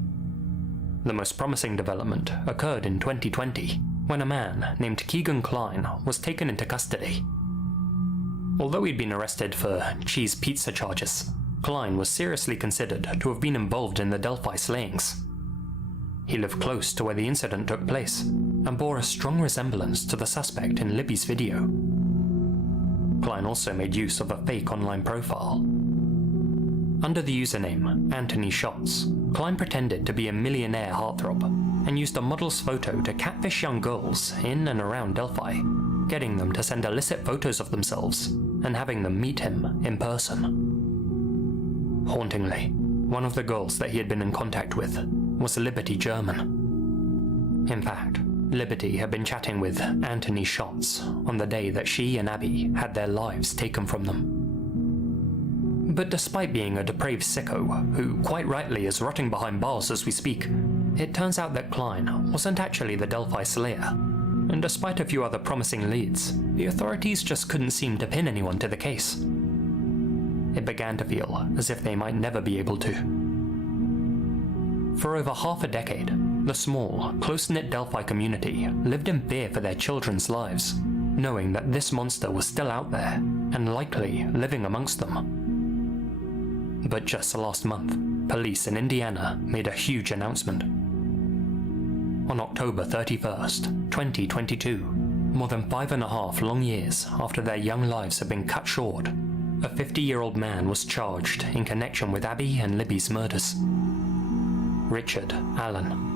The most promising development occurred in 2020, when a man named Keegan Klein was taken into custody. Although he'd been arrested for cheese pizza charges, Klein was seriously considered to have been involved in the Delphi slayings. He lived close to where the incident took place, and bore a strong resemblance to the suspect in Libby's video. Klein also made use of a fake online profile. Under the username Anthony Shots, Klein pretended to be a millionaire heartthrob, and used a model's photo to catfish young girls in and around Delphi, getting them to send illicit photos of themselves, and having them meet him in person. Hauntingly, one of the girls that he had been in contact with was Liberty German. In fact, Liberty had been chatting with Anthony Shots on the day that she and Abby had their lives taken from them. But despite being a depraved sicko, who quite rightly is rotting behind bars as we speak, it turns out that Klein wasn't actually the Delphi slayer, and despite a few other promising leads, the authorities just couldn't seem to pin anyone to the case. It began to feel as if they might never be able to. For over half a decade, the small, close-knit Delphi community lived in fear for their children's lives, knowing that this monster was still out there, and likely living amongst them. But just last month, police in Indiana made a huge announcement. On October 31st, 2022, more than 5.5 long years after their young lives had been cut short, a 50-year-old man was charged in connection with Abby and Libby's murders. Richard Allen,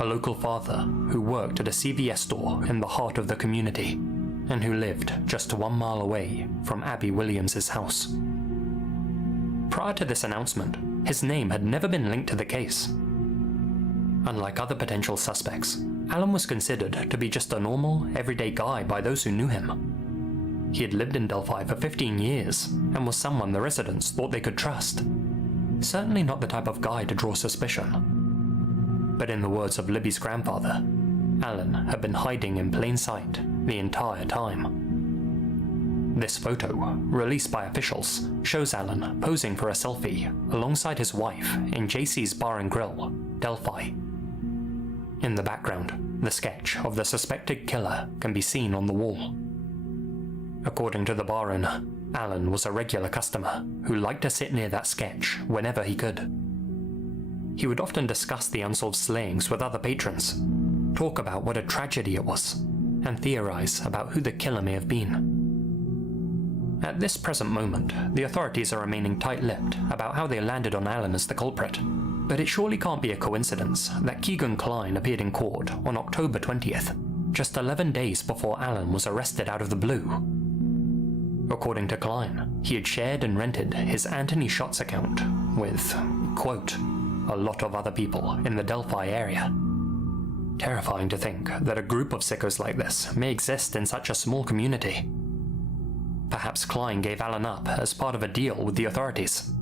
a local father who worked at a CVS store in the heart of the community, and who lived just 1 mile away from Abby Williams' house. Prior to this announcement, his name had never been linked to the case. Unlike other potential suspects, Alan was considered to be just a normal, everyday guy by those who knew him. He had lived in Delphi for 15 years and was someone the residents thought they could trust. Certainly not the type of guy to draw suspicion. But in the words of Libby's grandfather, Alan had been hiding in plain sight the entire time. This photo, released by officials, shows Alan posing for a selfie alongside his wife in JC's Bar and Grill, Delphi. In the background, the sketch of the suspected killer can be seen on the wall. According to the bar owner, Alan was a regular customer who liked to sit near that sketch whenever he could. He would often discuss the unsolved slayings with other patrons, talk about what a tragedy it was, and theorize about who the killer may have been. At this present moment, the authorities are remaining tight-lipped about how they landed on Alan as the culprit, but it surely can't be a coincidence that Keegan Kline appeared in court on October 20th, just 11 days before Alan was arrested out of the blue. According to Kline, he had shared and rented his Anthony Shots account with, quote, a lot of other people in the Delphi area. Terrifying to think that a group of sickos like this may exist in such a small community. Perhaps Kline gave Alan up as part of a deal with the authorities.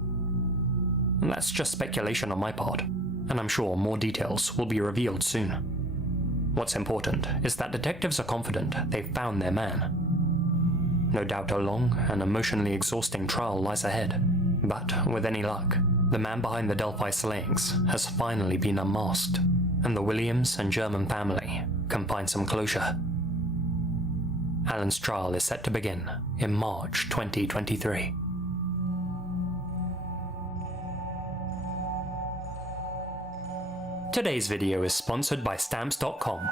That's just speculation on my part, and I'm sure more details will be revealed soon. What's important is that detectives are confident they've found their man. No doubt a long and emotionally exhausting trial lies ahead, but with any luck, the man behind the Delphi slayings has finally been unmasked, and the Williams and German family can find some closure. Alan's trial is set to begin in March 2023. Today's video is sponsored by Stamps.com.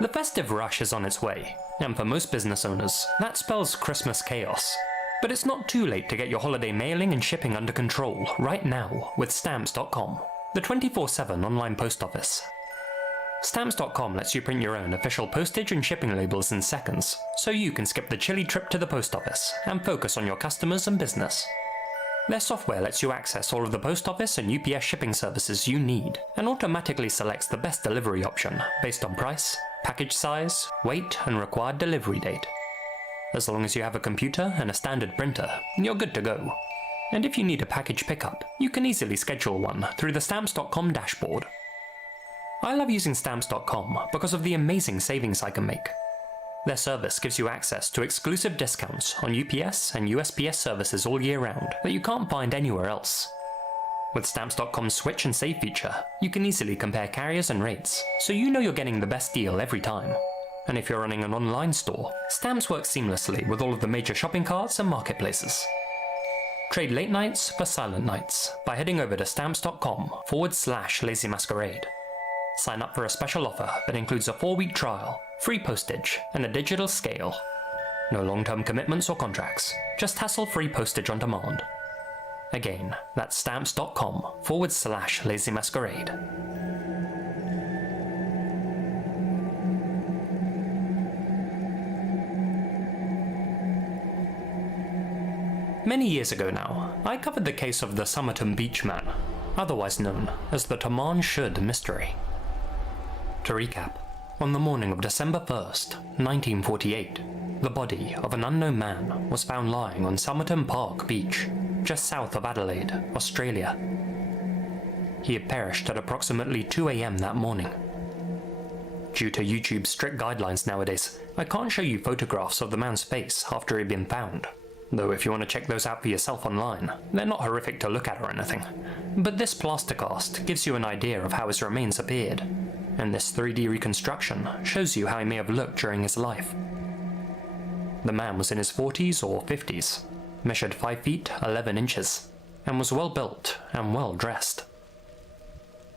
The festive rush is on its way, and for most business owners, that spells Christmas chaos. But it's not too late to get your holiday mailing and shipping under control right now with Stamps.com, the 24/7 online post office. Stamps.com lets you print your own official postage and shipping labels in seconds, so you can skip the chilly trip to the post office and focus on your customers and business. Their software lets you access all of the post office and UPS shipping services you need, and automatically selects the best delivery option based on price, package size, weight, and required delivery date. As long as you have a computer and a standard printer, you're good to go. And if you need a package pickup, you can easily schedule one through the Stamps.com dashboard. I love using Stamps.com because of the amazing savings I can make. Their service gives you access to exclusive discounts on UPS and USPS services all year round that you can't find anywhere else. With Stamps.com's Switch and Save feature, you can easily compare carriers and rates, so you know you're getting the best deal every time. And if you're running an online store, Stamps works seamlessly with all of the major shopping carts and marketplaces. Trade late nights for silent nights by heading over to Stamps.com/Lazy Masquerade. Sign up for a special offer that includes a 4-week trial, free postage, and a digital scale. No long-term commitments or contracts, just hassle-free postage on demand. Again, that's Stamps.com/Lazy Masquerade. Many years ago now, I covered the case of the Somerton Beach Man, otherwise known as the Taman Shud mystery. To recap, on the morning of December 1st, 1948, the body of an unknown man was found lying on Somerton Park Beach, just south of Adelaide, Australia. He had perished at approximately 2 a.m. that morning. Due to YouTube's strict guidelines nowadays, I can't show you photographs of the man's face after he'd been found, though if you want to check those out for yourself online, they're not horrific to look at or anything. But this plaster cast gives you an idea of how his remains appeared, and this 3D reconstruction shows you how he may have looked during his life. The man was in his 40s or 50s, measured 5 feet 11 inches, and was well built and well dressed.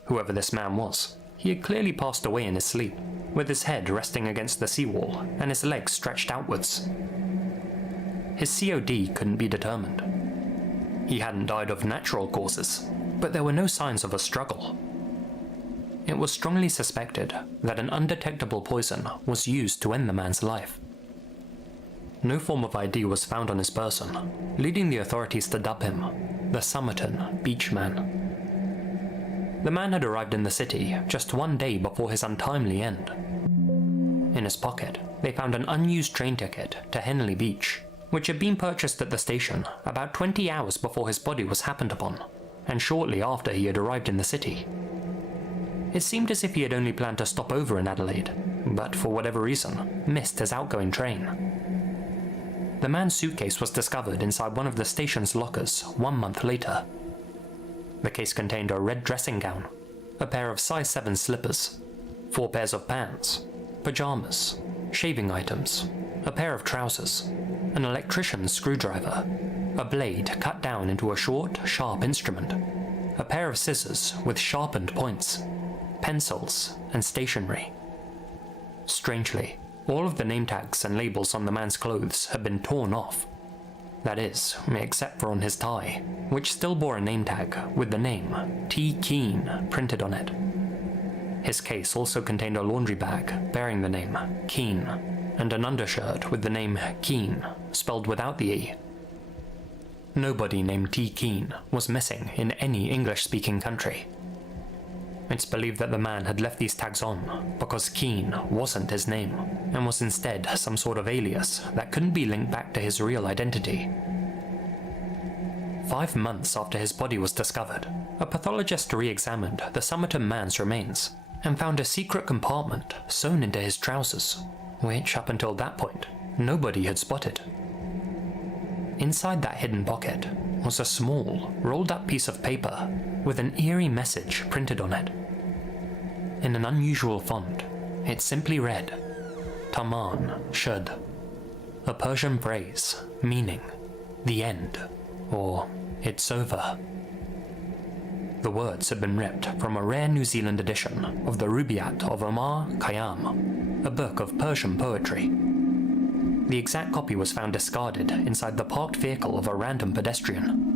Whoever this man was, he had clearly passed away in his sleep, with his head resting against the seawall and his legs stretched outwards. His COD couldn't be determined. He hadn't died of natural causes, but there were no signs of a struggle. It was strongly suspected that an undetectable poison was used to end the man's life. no form of ID was found on his person, leading the authorities to dub him the Somerton Beach Man. The man had arrived in the city just one day before his untimely end. In his pocket, they found an unused train ticket to Henley Beach, which had been purchased at the station about 20 hours before his body was happened upon, and shortly after he had arrived in the city. It seemed as if he had only planned to stop over in Adelaide, but for whatever reason, missed his outgoing train. The man's suitcase was discovered inside one of the station's lockers 1 month later. The case contained a red dressing gown, a pair of size 7 slippers, 4 pairs of pants, pajamas, shaving items, a pair of trousers, an electrician's screwdriver, a blade cut down into a short, sharp instrument, a pair of scissors with sharpened points, pencils, and stationery. Strangely, all of the name tags and labels on the man's clothes had been torn off. That is, except for on his tie, which still bore a name tag with the name T. Keane printed on it. His case also contained a laundry bag bearing the name Keane, and an undershirt with the name Keane spelled without the E. Nobody named T. Keane was missing in any English-speaking country. It's believed that the man had left these tags on because Keane wasn't his name, and was instead some sort of alias that couldn't be linked back to his real identity. 5 months after his body was discovered, a pathologist re-examined the Somerton man's remains and found a secret compartment sewn into his trousers, which up until that point, nobody had spotted. Inside that hidden pocket was a small, rolled-up piece of paper with an eerie message printed on it. In an unusual font, it simply read, Taman Shud, a Persian phrase meaning the end, or it's over. The words had been ripped from a rare New Zealand edition of the Rubaiyat of Omar Khayyam, a book of Persian poetry. The exact copy was found discarded inside the parked vehicle of a random pedestrian.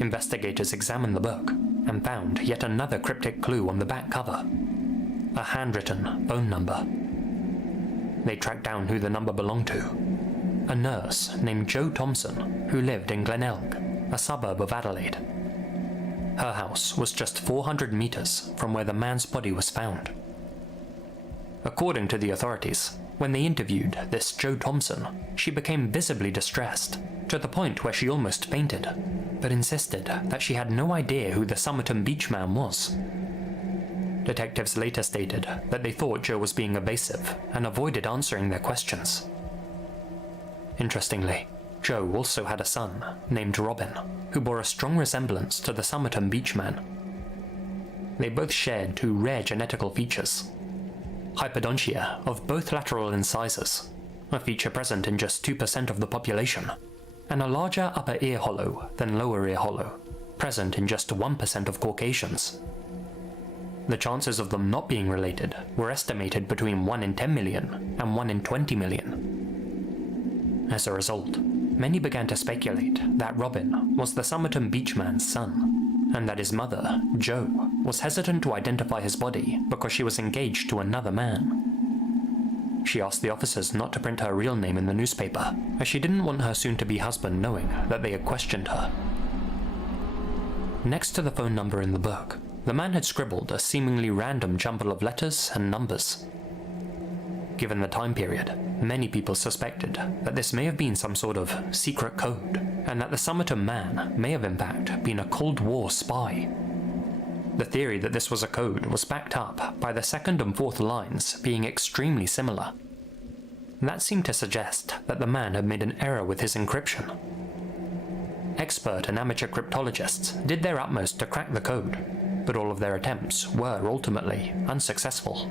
Investigators examined the book and found yet another cryptic clue on the back cover, a handwritten phone number. They tracked down who the number belonged to, a nurse named Jo Thompson who lived in Glenelg, a suburb of Adelaide. Her house was just 400 meters from where the man's body was found. According to the authorities, when they interviewed this Jo Thompson, she became visibly distressed, to the point where she almost fainted, but insisted that she had no idea who the Somerton Beach Man was. Detectives later stated that they thought Jo was being evasive and avoided answering their questions. Interestingly, Jo also had a son named Robin, who bore a strong resemblance to the Somerton Beach Man. They both shared 2 rare genetical features: hypodontia of both lateral incisors, a feature present in just 2% of the population, and a larger upper ear hollow than lower ear hollow, present in just 1% of Caucasians. The chances of them not being related were estimated between 1 in 10 million and 1 in 20 million. As a result, many began to speculate that Robin was the Somerton Beach Man's son, and that his mother, Jo, was hesitant to identify his body because she was engaged to another man. She asked the officers not to print her real name in the newspaper, as she didn't want her soon-to-be husband knowing that they had questioned her. Next to the phone number in the book, the man had scribbled a seemingly random jumble of letters and numbers. Given the time period, many people suspected that this may have been some sort of secret code, and that the Somerton man may have in fact been a Cold War spy. The theory that this was a code was backed up by the 2nd and 4th lines being extremely similar. That seemed to suggest that the man had made an error with his encryption. Expert and amateur cryptologists did their utmost to crack the code, but all of their attempts were ultimately unsuccessful.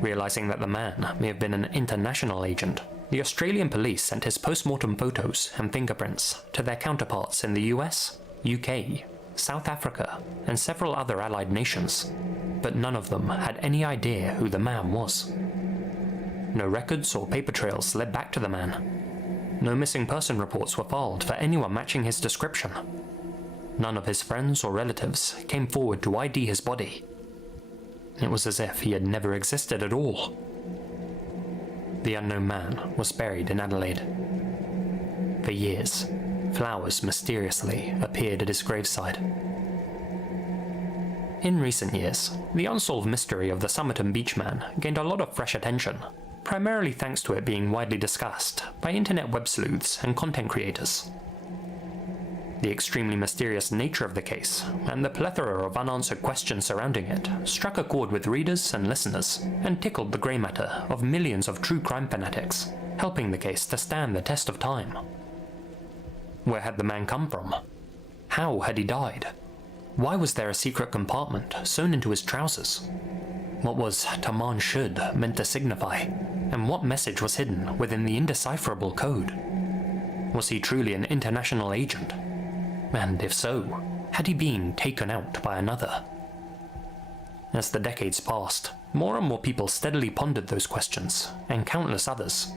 Realizing that the man may have been an international agent, the Australian police sent his post-mortem photos and fingerprints to their counterparts in the US, UK, South Africa, and several other allied nations, but none of them had any idea who the man was. No records or paper trails led back to the man. No missing person reports were filed for anyone matching his description. None of his friends or relatives came forward to ID his body. It was as if he had never existed at all. the unknown man was buried in Adelaide. For years, flowers mysteriously appeared at his graveside. In recent years, the unsolved mystery of the Somerton Beach Man gained a lot of fresh attention, primarily thanks to it being widely discussed by internet web sleuths and content creators. The extremely mysterious nature of the case, and the plethora of unanswered questions surrounding it, struck a chord with readers and listeners, and tickled the grey matter of millions of true crime fanatics, helping the case to stand the test of time. Where had the man come from? How had he died? Why was there a secret compartment sewn into his trousers? What was Taman Should meant to signify, and what message was hidden within the indecipherable code? Was he truly an international agent? And if so, had he been taken out by another? As the decades passed, more and more people steadily pondered those questions, and countless others,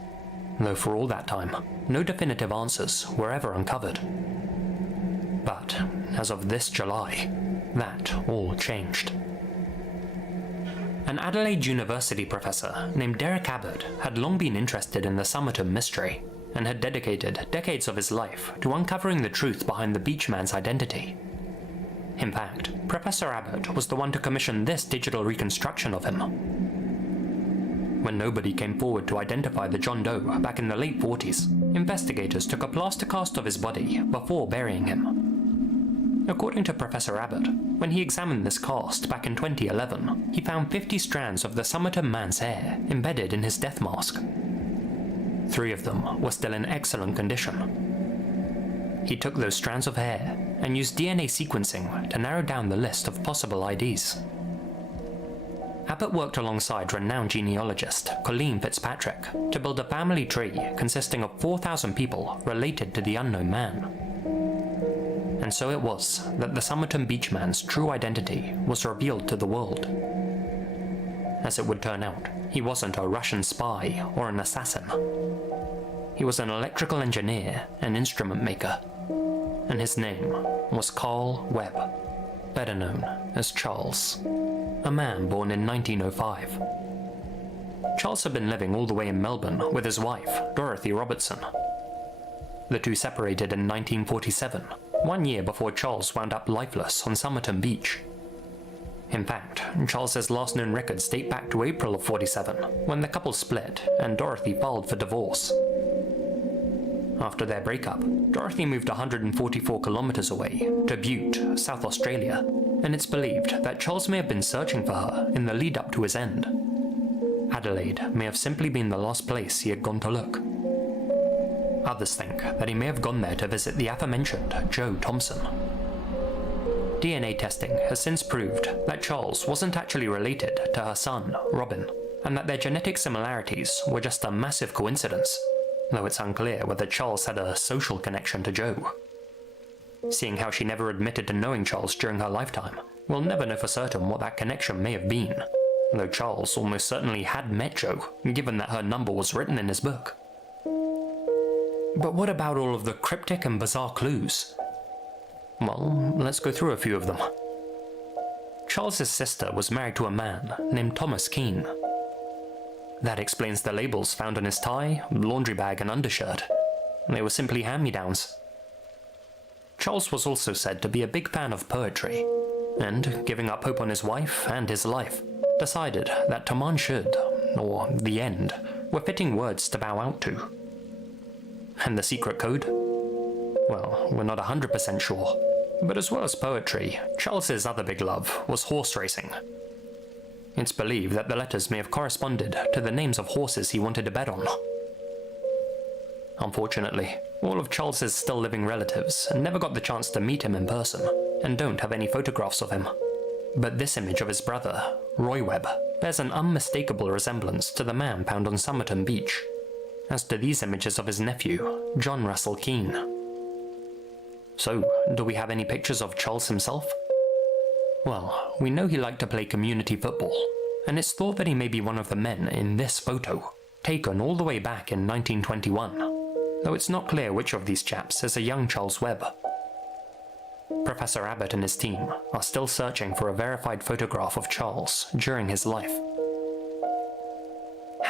though for all that time, no definitive answers were ever uncovered. But, as of this July, that all changed. An Adelaide University professor named Derek Abbott had long been interested in the Somerton mystery, and had dedicated decades of his life to uncovering the truth behind the Beachman's identity. In fact, Professor Abbott was the one to commission this digital reconstruction of him. When nobody came forward to identify the John Doe back in the late 40s, investigators took a plaster cast of his body before burying him. According to Professor Abbott, when he examined this cast back in 2011, he found 50 strands of the Somerton man's hair embedded in his death mask. 3 of them were still in excellent condition. He took those strands of hair and used DNA sequencing to narrow down the list of possible IDs. Abbott worked alongside renowned genealogist Colleen Fitzpatrick to build a family tree consisting of 4,000 people related to the unknown man. And so it was that the Somerton Beachman's true identity was revealed to the world. As it would turn out, he wasn't a Russian spy or an assassin. He was an electrical engineer and instrument maker, and his name was Carl Webb, better known as Charles, a man born in 1905. Charles had been living all the way in Melbourne with his wife, Dorothy Robertson. The two separated in 1947, 1 year before Charles wound up lifeless on Somerton Beach. In fact, Charles's last known records date back to April of 47, when the couple split and Dorothy filed for divorce. After their breakup, Dorothy moved 144 kilometers away to Butte, South Australia, and it's believed that Charles may have been searching for her in the lead up to his end. Adelaide may have simply been the last place he had gone to look. Others think that he may have gone there to visit the aforementioned Joe Thompson. DNA testing has since proved that Charles wasn't actually related to her son, Robin, and that their genetic similarities were just a massive coincidence, though it's unclear whether Charles had a social connection to Joe. Seeing how she never admitted to knowing Charles during her lifetime, we'll never know for certain what that connection may have been, though Charles almost certainly had met Joe, given that her number was written in his book. But what about all of the cryptic and bizarre clues? Well, let's go through a few of them. Charles's sister was married to a man named Thomas Keane. That explains the labels found on his tie, laundry bag and undershirt. They were simply hand-me-downs. Charles was also said to be a big fan of poetry, and, giving up hope on his wife and his life, decided that Taman Should, or the end, were fitting words to bow out to. And the secret code? Well, we're not 100% sure, but as well as poetry, Charles's other big love was horse racing. It's believed that the letters may have corresponded to the names of horses he wanted to bet on. Unfortunately, all of Charles's still living relatives never got the chance to meet him in person, and don't have any photographs of him. But this image of his brother, Roy Webb, bears an unmistakable resemblance to the man found on Somerton Beach, as do these images of his nephew, John Russell Keane. So, do we have any pictures of Charles himself? Well, we know he liked to play community football, and it's thought that he may be one of the men in this photo, taken all the way back in 1921, though it's not clear which of these chaps is a young Charles Webb. Professor Abbott and his team are still searching for a verified photograph of Charles during his life.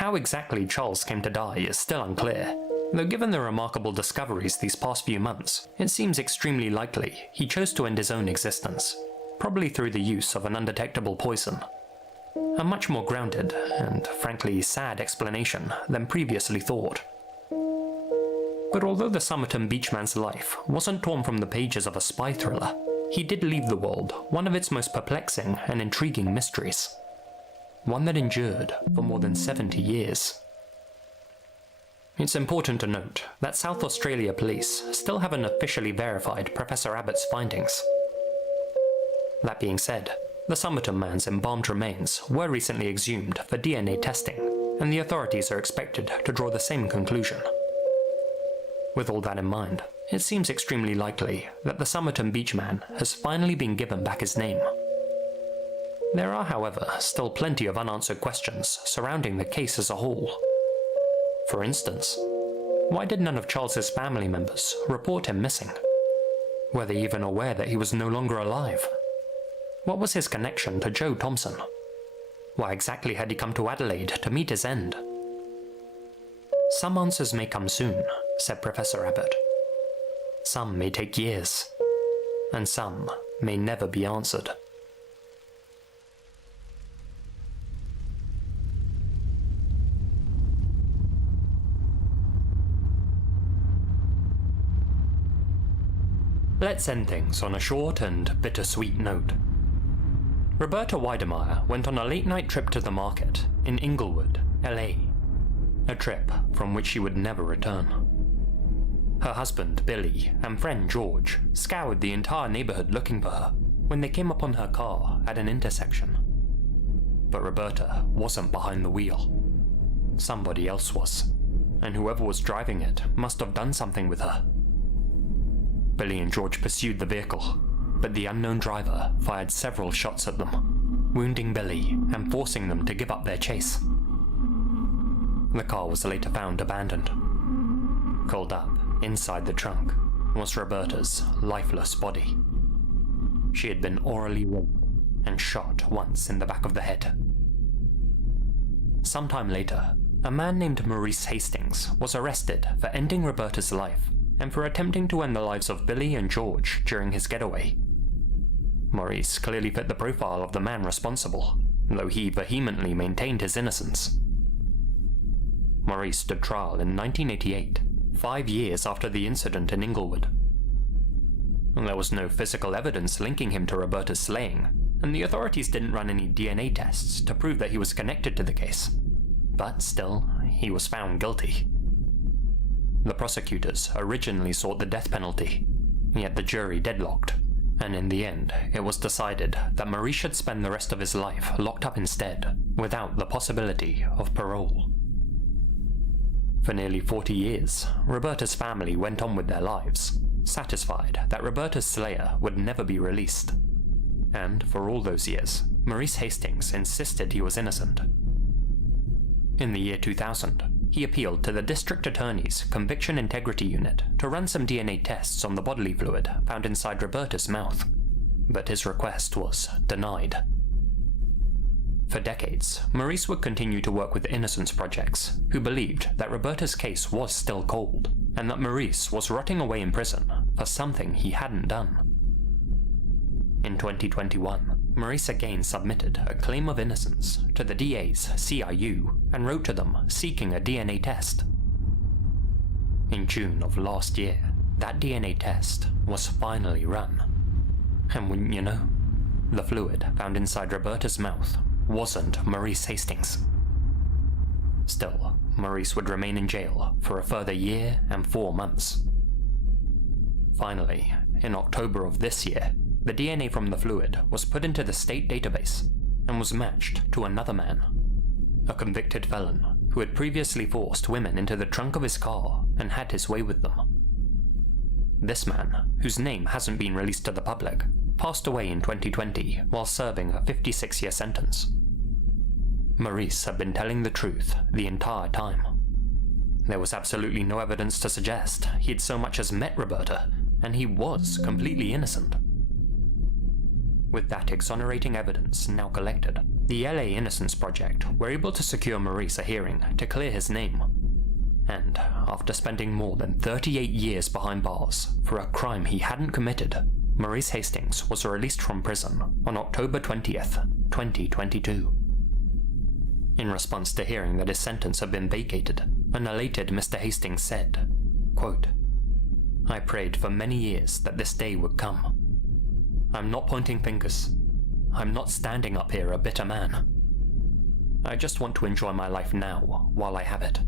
How exactly Charles came to die is still unclear, though given the remarkable discoveries these past few months, it seems extremely likely he chose to end his own existence, probably through the use of an undetectable poison. A much more grounded and, frankly, sad explanation than previously thought. But although the Somerton Beachman's life wasn't torn from the pages of a spy thriller, he did leave the world one of its most perplexing and intriguing mysteries. One that endured for more than 70 years. It's important to note that South Australia police still haven't officially verified Professor Abbott's findings. That being said, the Somerton man's embalmed remains were recently exhumed for DNA testing, and the authorities are expected to draw the same conclusion. With all that in mind, it seems extremely likely that the Somerton Beachman has finally been given back his name. There are, however, still plenty of unanswered questions surrounding the case as a whole. For instance, why did none of Charles's family members report him missing? Were they even aware that he was no longer alive? What was his connection to Joe Thompson? Why exactly had he come to Adelaide to meet his end? Some answers may come soon, said Professor Abbott. Some may take years, and some may never be answered. Let's end things on a short and bittersweet note. Roberta Weidemeyer went on a late-night trip to the market in Inglewood, LA. A trip from which she would never return. Her husband, Billy, and friend George scoured the entire neighborhood looking for her when they came upon her car at an intersection. But Roberta wasn't behind the wheel. Somebody else was, and whoever was driving it must have done something with her. Billy and George pursued the vehicle, but the unknown driver fired several shots at them, wounding Billy and forcing them to give up their chase. The car was later found abandoned. Curled up inside the trunk was Roberta's lifeless body. She had been orally raped and shot once in the back of the head. Sometime later, a man named Maurice Hastings was arrested for ending Roberta's life and for attempting to end the lives of Billy and George during his getaway. Maurice clearly fit the profile of the man responsible, though he vehemently maintained his innocence. Maurice stood trial in 1988, 5 years after the incident in Inglewood. There was no physical evidence linking him to Roberta's slaying, and the authorities didn't run any DNA tests to prove that he was connected to the case. But still, he was found guilty. The prosecutors originally sought the death penalty, yet the jury deadlocked, and in the end, it was decided that Maurice should spend the rest of his life locked up instead, without the possibility of parole. For nearly 40 years, Roberta's family went on with their lives, satisfied that Roberta's slayer would never be released. And for all those years, Maurice Hastings insisted he was innocent. In the year 2000, he appealed to the District Attorney's Conviction Integrity Unit to run some DNA tests on the bodily fluid found inside Roberta's mouth, but his request was denied. For decades, Maurice would continue to work with innocence projects, who believed that Roberta's case was still cold, and that Maurice was rotting away in prison for something he hadn't done. In 2021, Maurice again submitted a claim of innocence to the DA's CIU and wrote to them seeking a DNA test. In June of last year, that DNA test was finally run. And wouldn't you know, the fluid found inside Roberta's mouth wasn't Maurice Hastings. Still, Maurice would remain in jail for a further year and 4 months. Finally, in October of this year, the DNA from the fluid was put into the state database and was matched to another man, a convicted felon who had previously forced women into the trunk of his car and had his way with them. This man, whose name hasn't been released to the public, passed away in 2020 while serving a 56-year sentence. Maurice had been telling the truth the entire time. There was absolutely no evidence to suggest he'd so much as met Roberta, and he was completely innocent. With that exonerating evidence now collected, The LA Innocence Project were able to secure Maurice a hearing to clear his name. And after spending more than 38 years behind bars for a crime he hadn't committed, Maurice Hastings was released from prison on October 20th, 2022. In response to hearing that his sentence had been vacated, an elated Mr. Hastings said, quote, "I prayed for many years that this day would come. I'm not pointing fingers. I'm not standing up here a bitter man. I just want to enjoy my life now while I have it."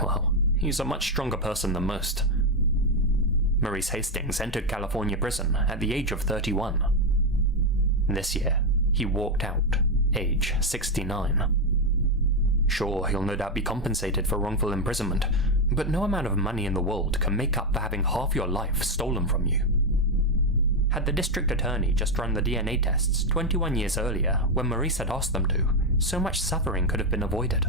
Well, he's a much stronger person than most. Maurice Hastings entered California prison at the age of 31. This year, he walked out, age 69. Sure, he'll no doubt be compensated for wrongful imprisonment, but no amount of money in the world can make up for having half your life stolen from you. Had the district attorney just run the DNA tests 21 years earlier when Maurice had asked them to, so much suffering could have been avoided.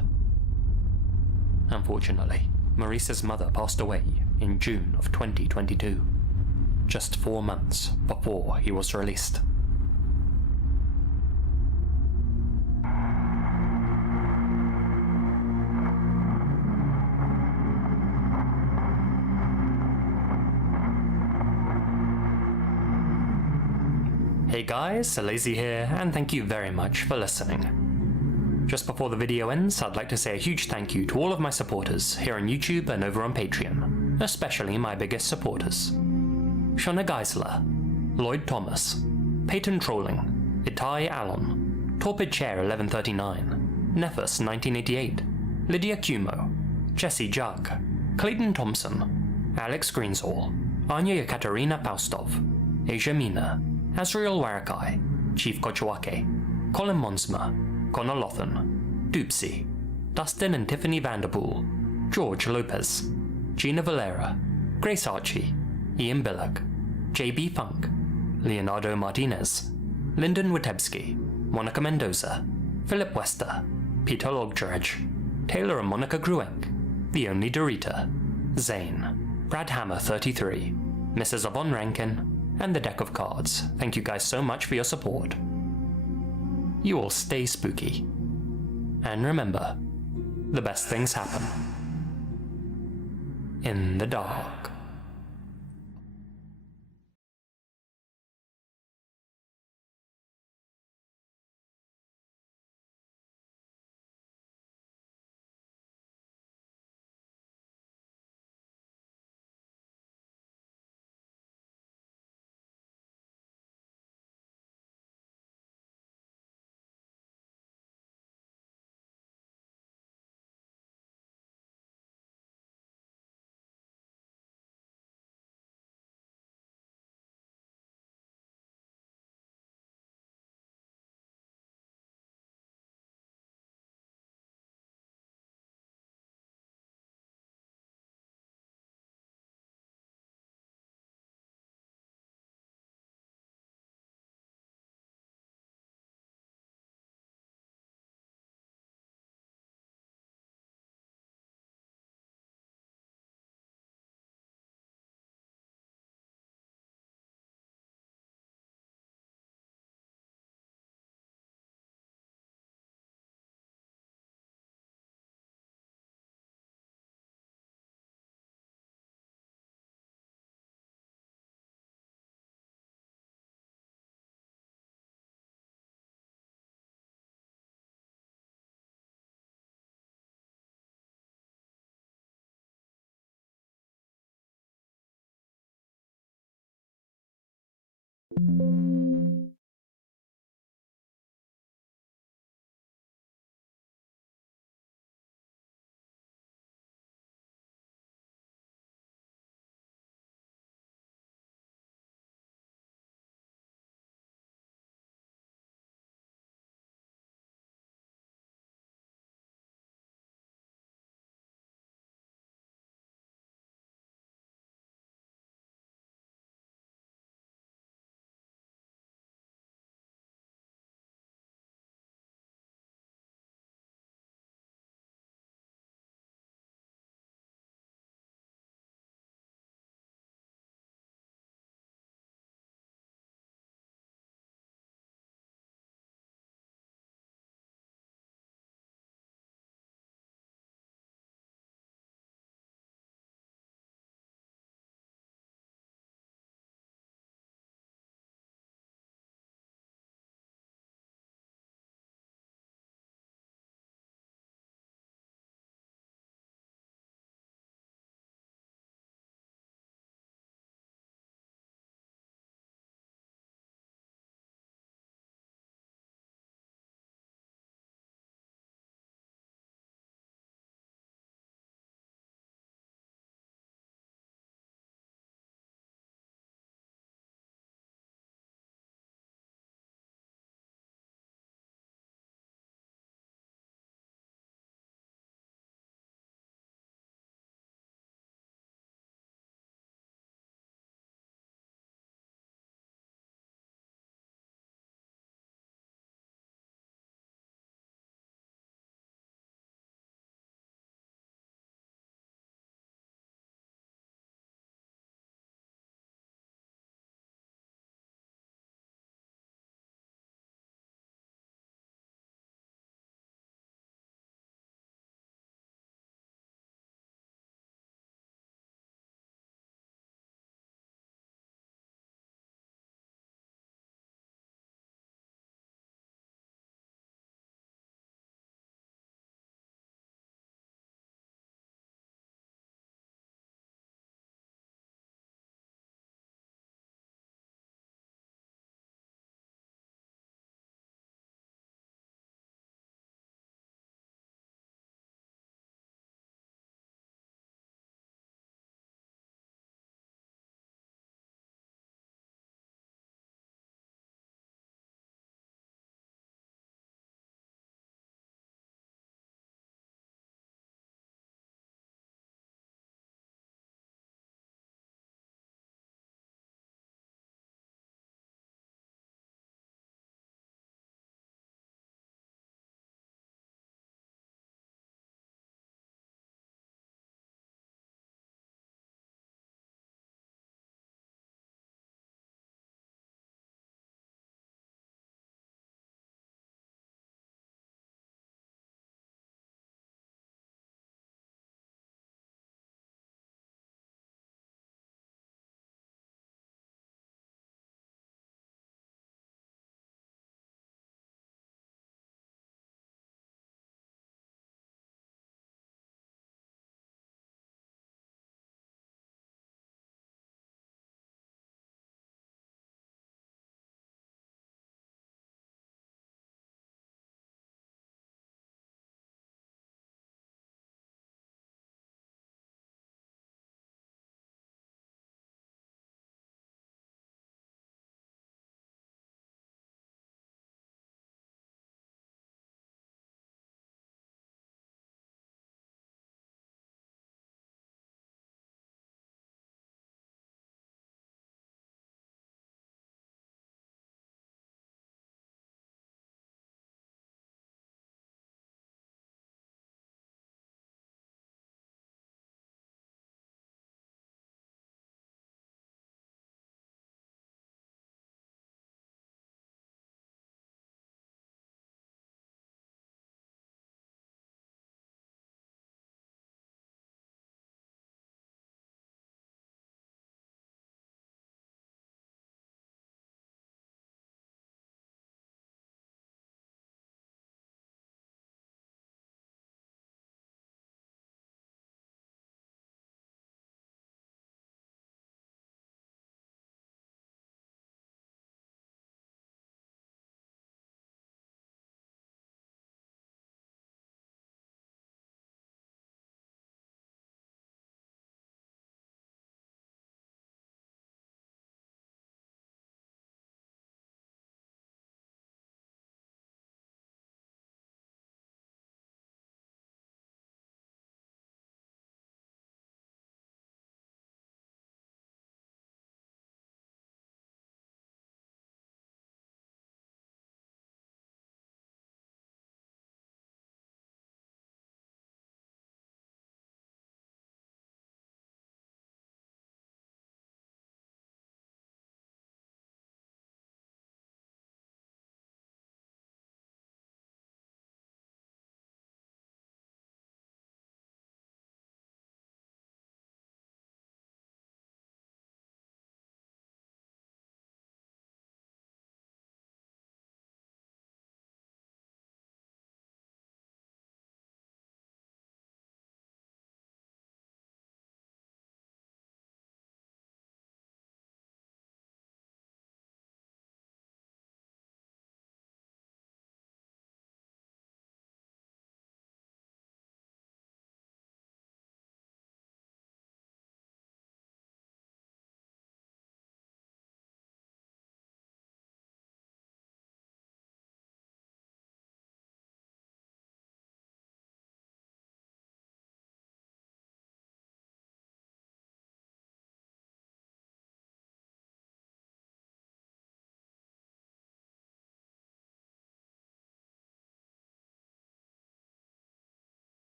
Unfortunately, Maurice's mother passed away in June of 2022, just 4 months before he was released. Hey guys, Lazy here, and thank you very much for listening. Just before the video ends, I'd like to say a huge thank you to all of my supporters here on YouTube and over on Patreon, especially my biggest supporters. Shona Geisler, Lloyd Thomas, Peyton Trolling, Itai Allen, Torpid Chair 1139, Nephus 1988, Lydia Cumo, Jesse Jug, Clayton Thompson, Alex Greensall, Anya Yekaterina Faustov, Asia Mina, Azriel Warakai, Chief Kochwake, Colin Monsma, Connor Lothan, Doopsy, Dustin and Tiffany Vanderpool, George Lopez, Gina Valera, Grace Archie, Ian Billock, JB Funk, Leonardo Martinez, Lyndon Witebski, Monica Mendoza, Philip Wester, Peter Loggeredge, Taylor and Monica Gruenk, The Only Dorita, Zane, Brad Hammer 33, Mrs. Yvonne Rankin, and the deck of cards. Thank you guys so much for your support. You all stay spooky. And remember, the best things happen in the dark.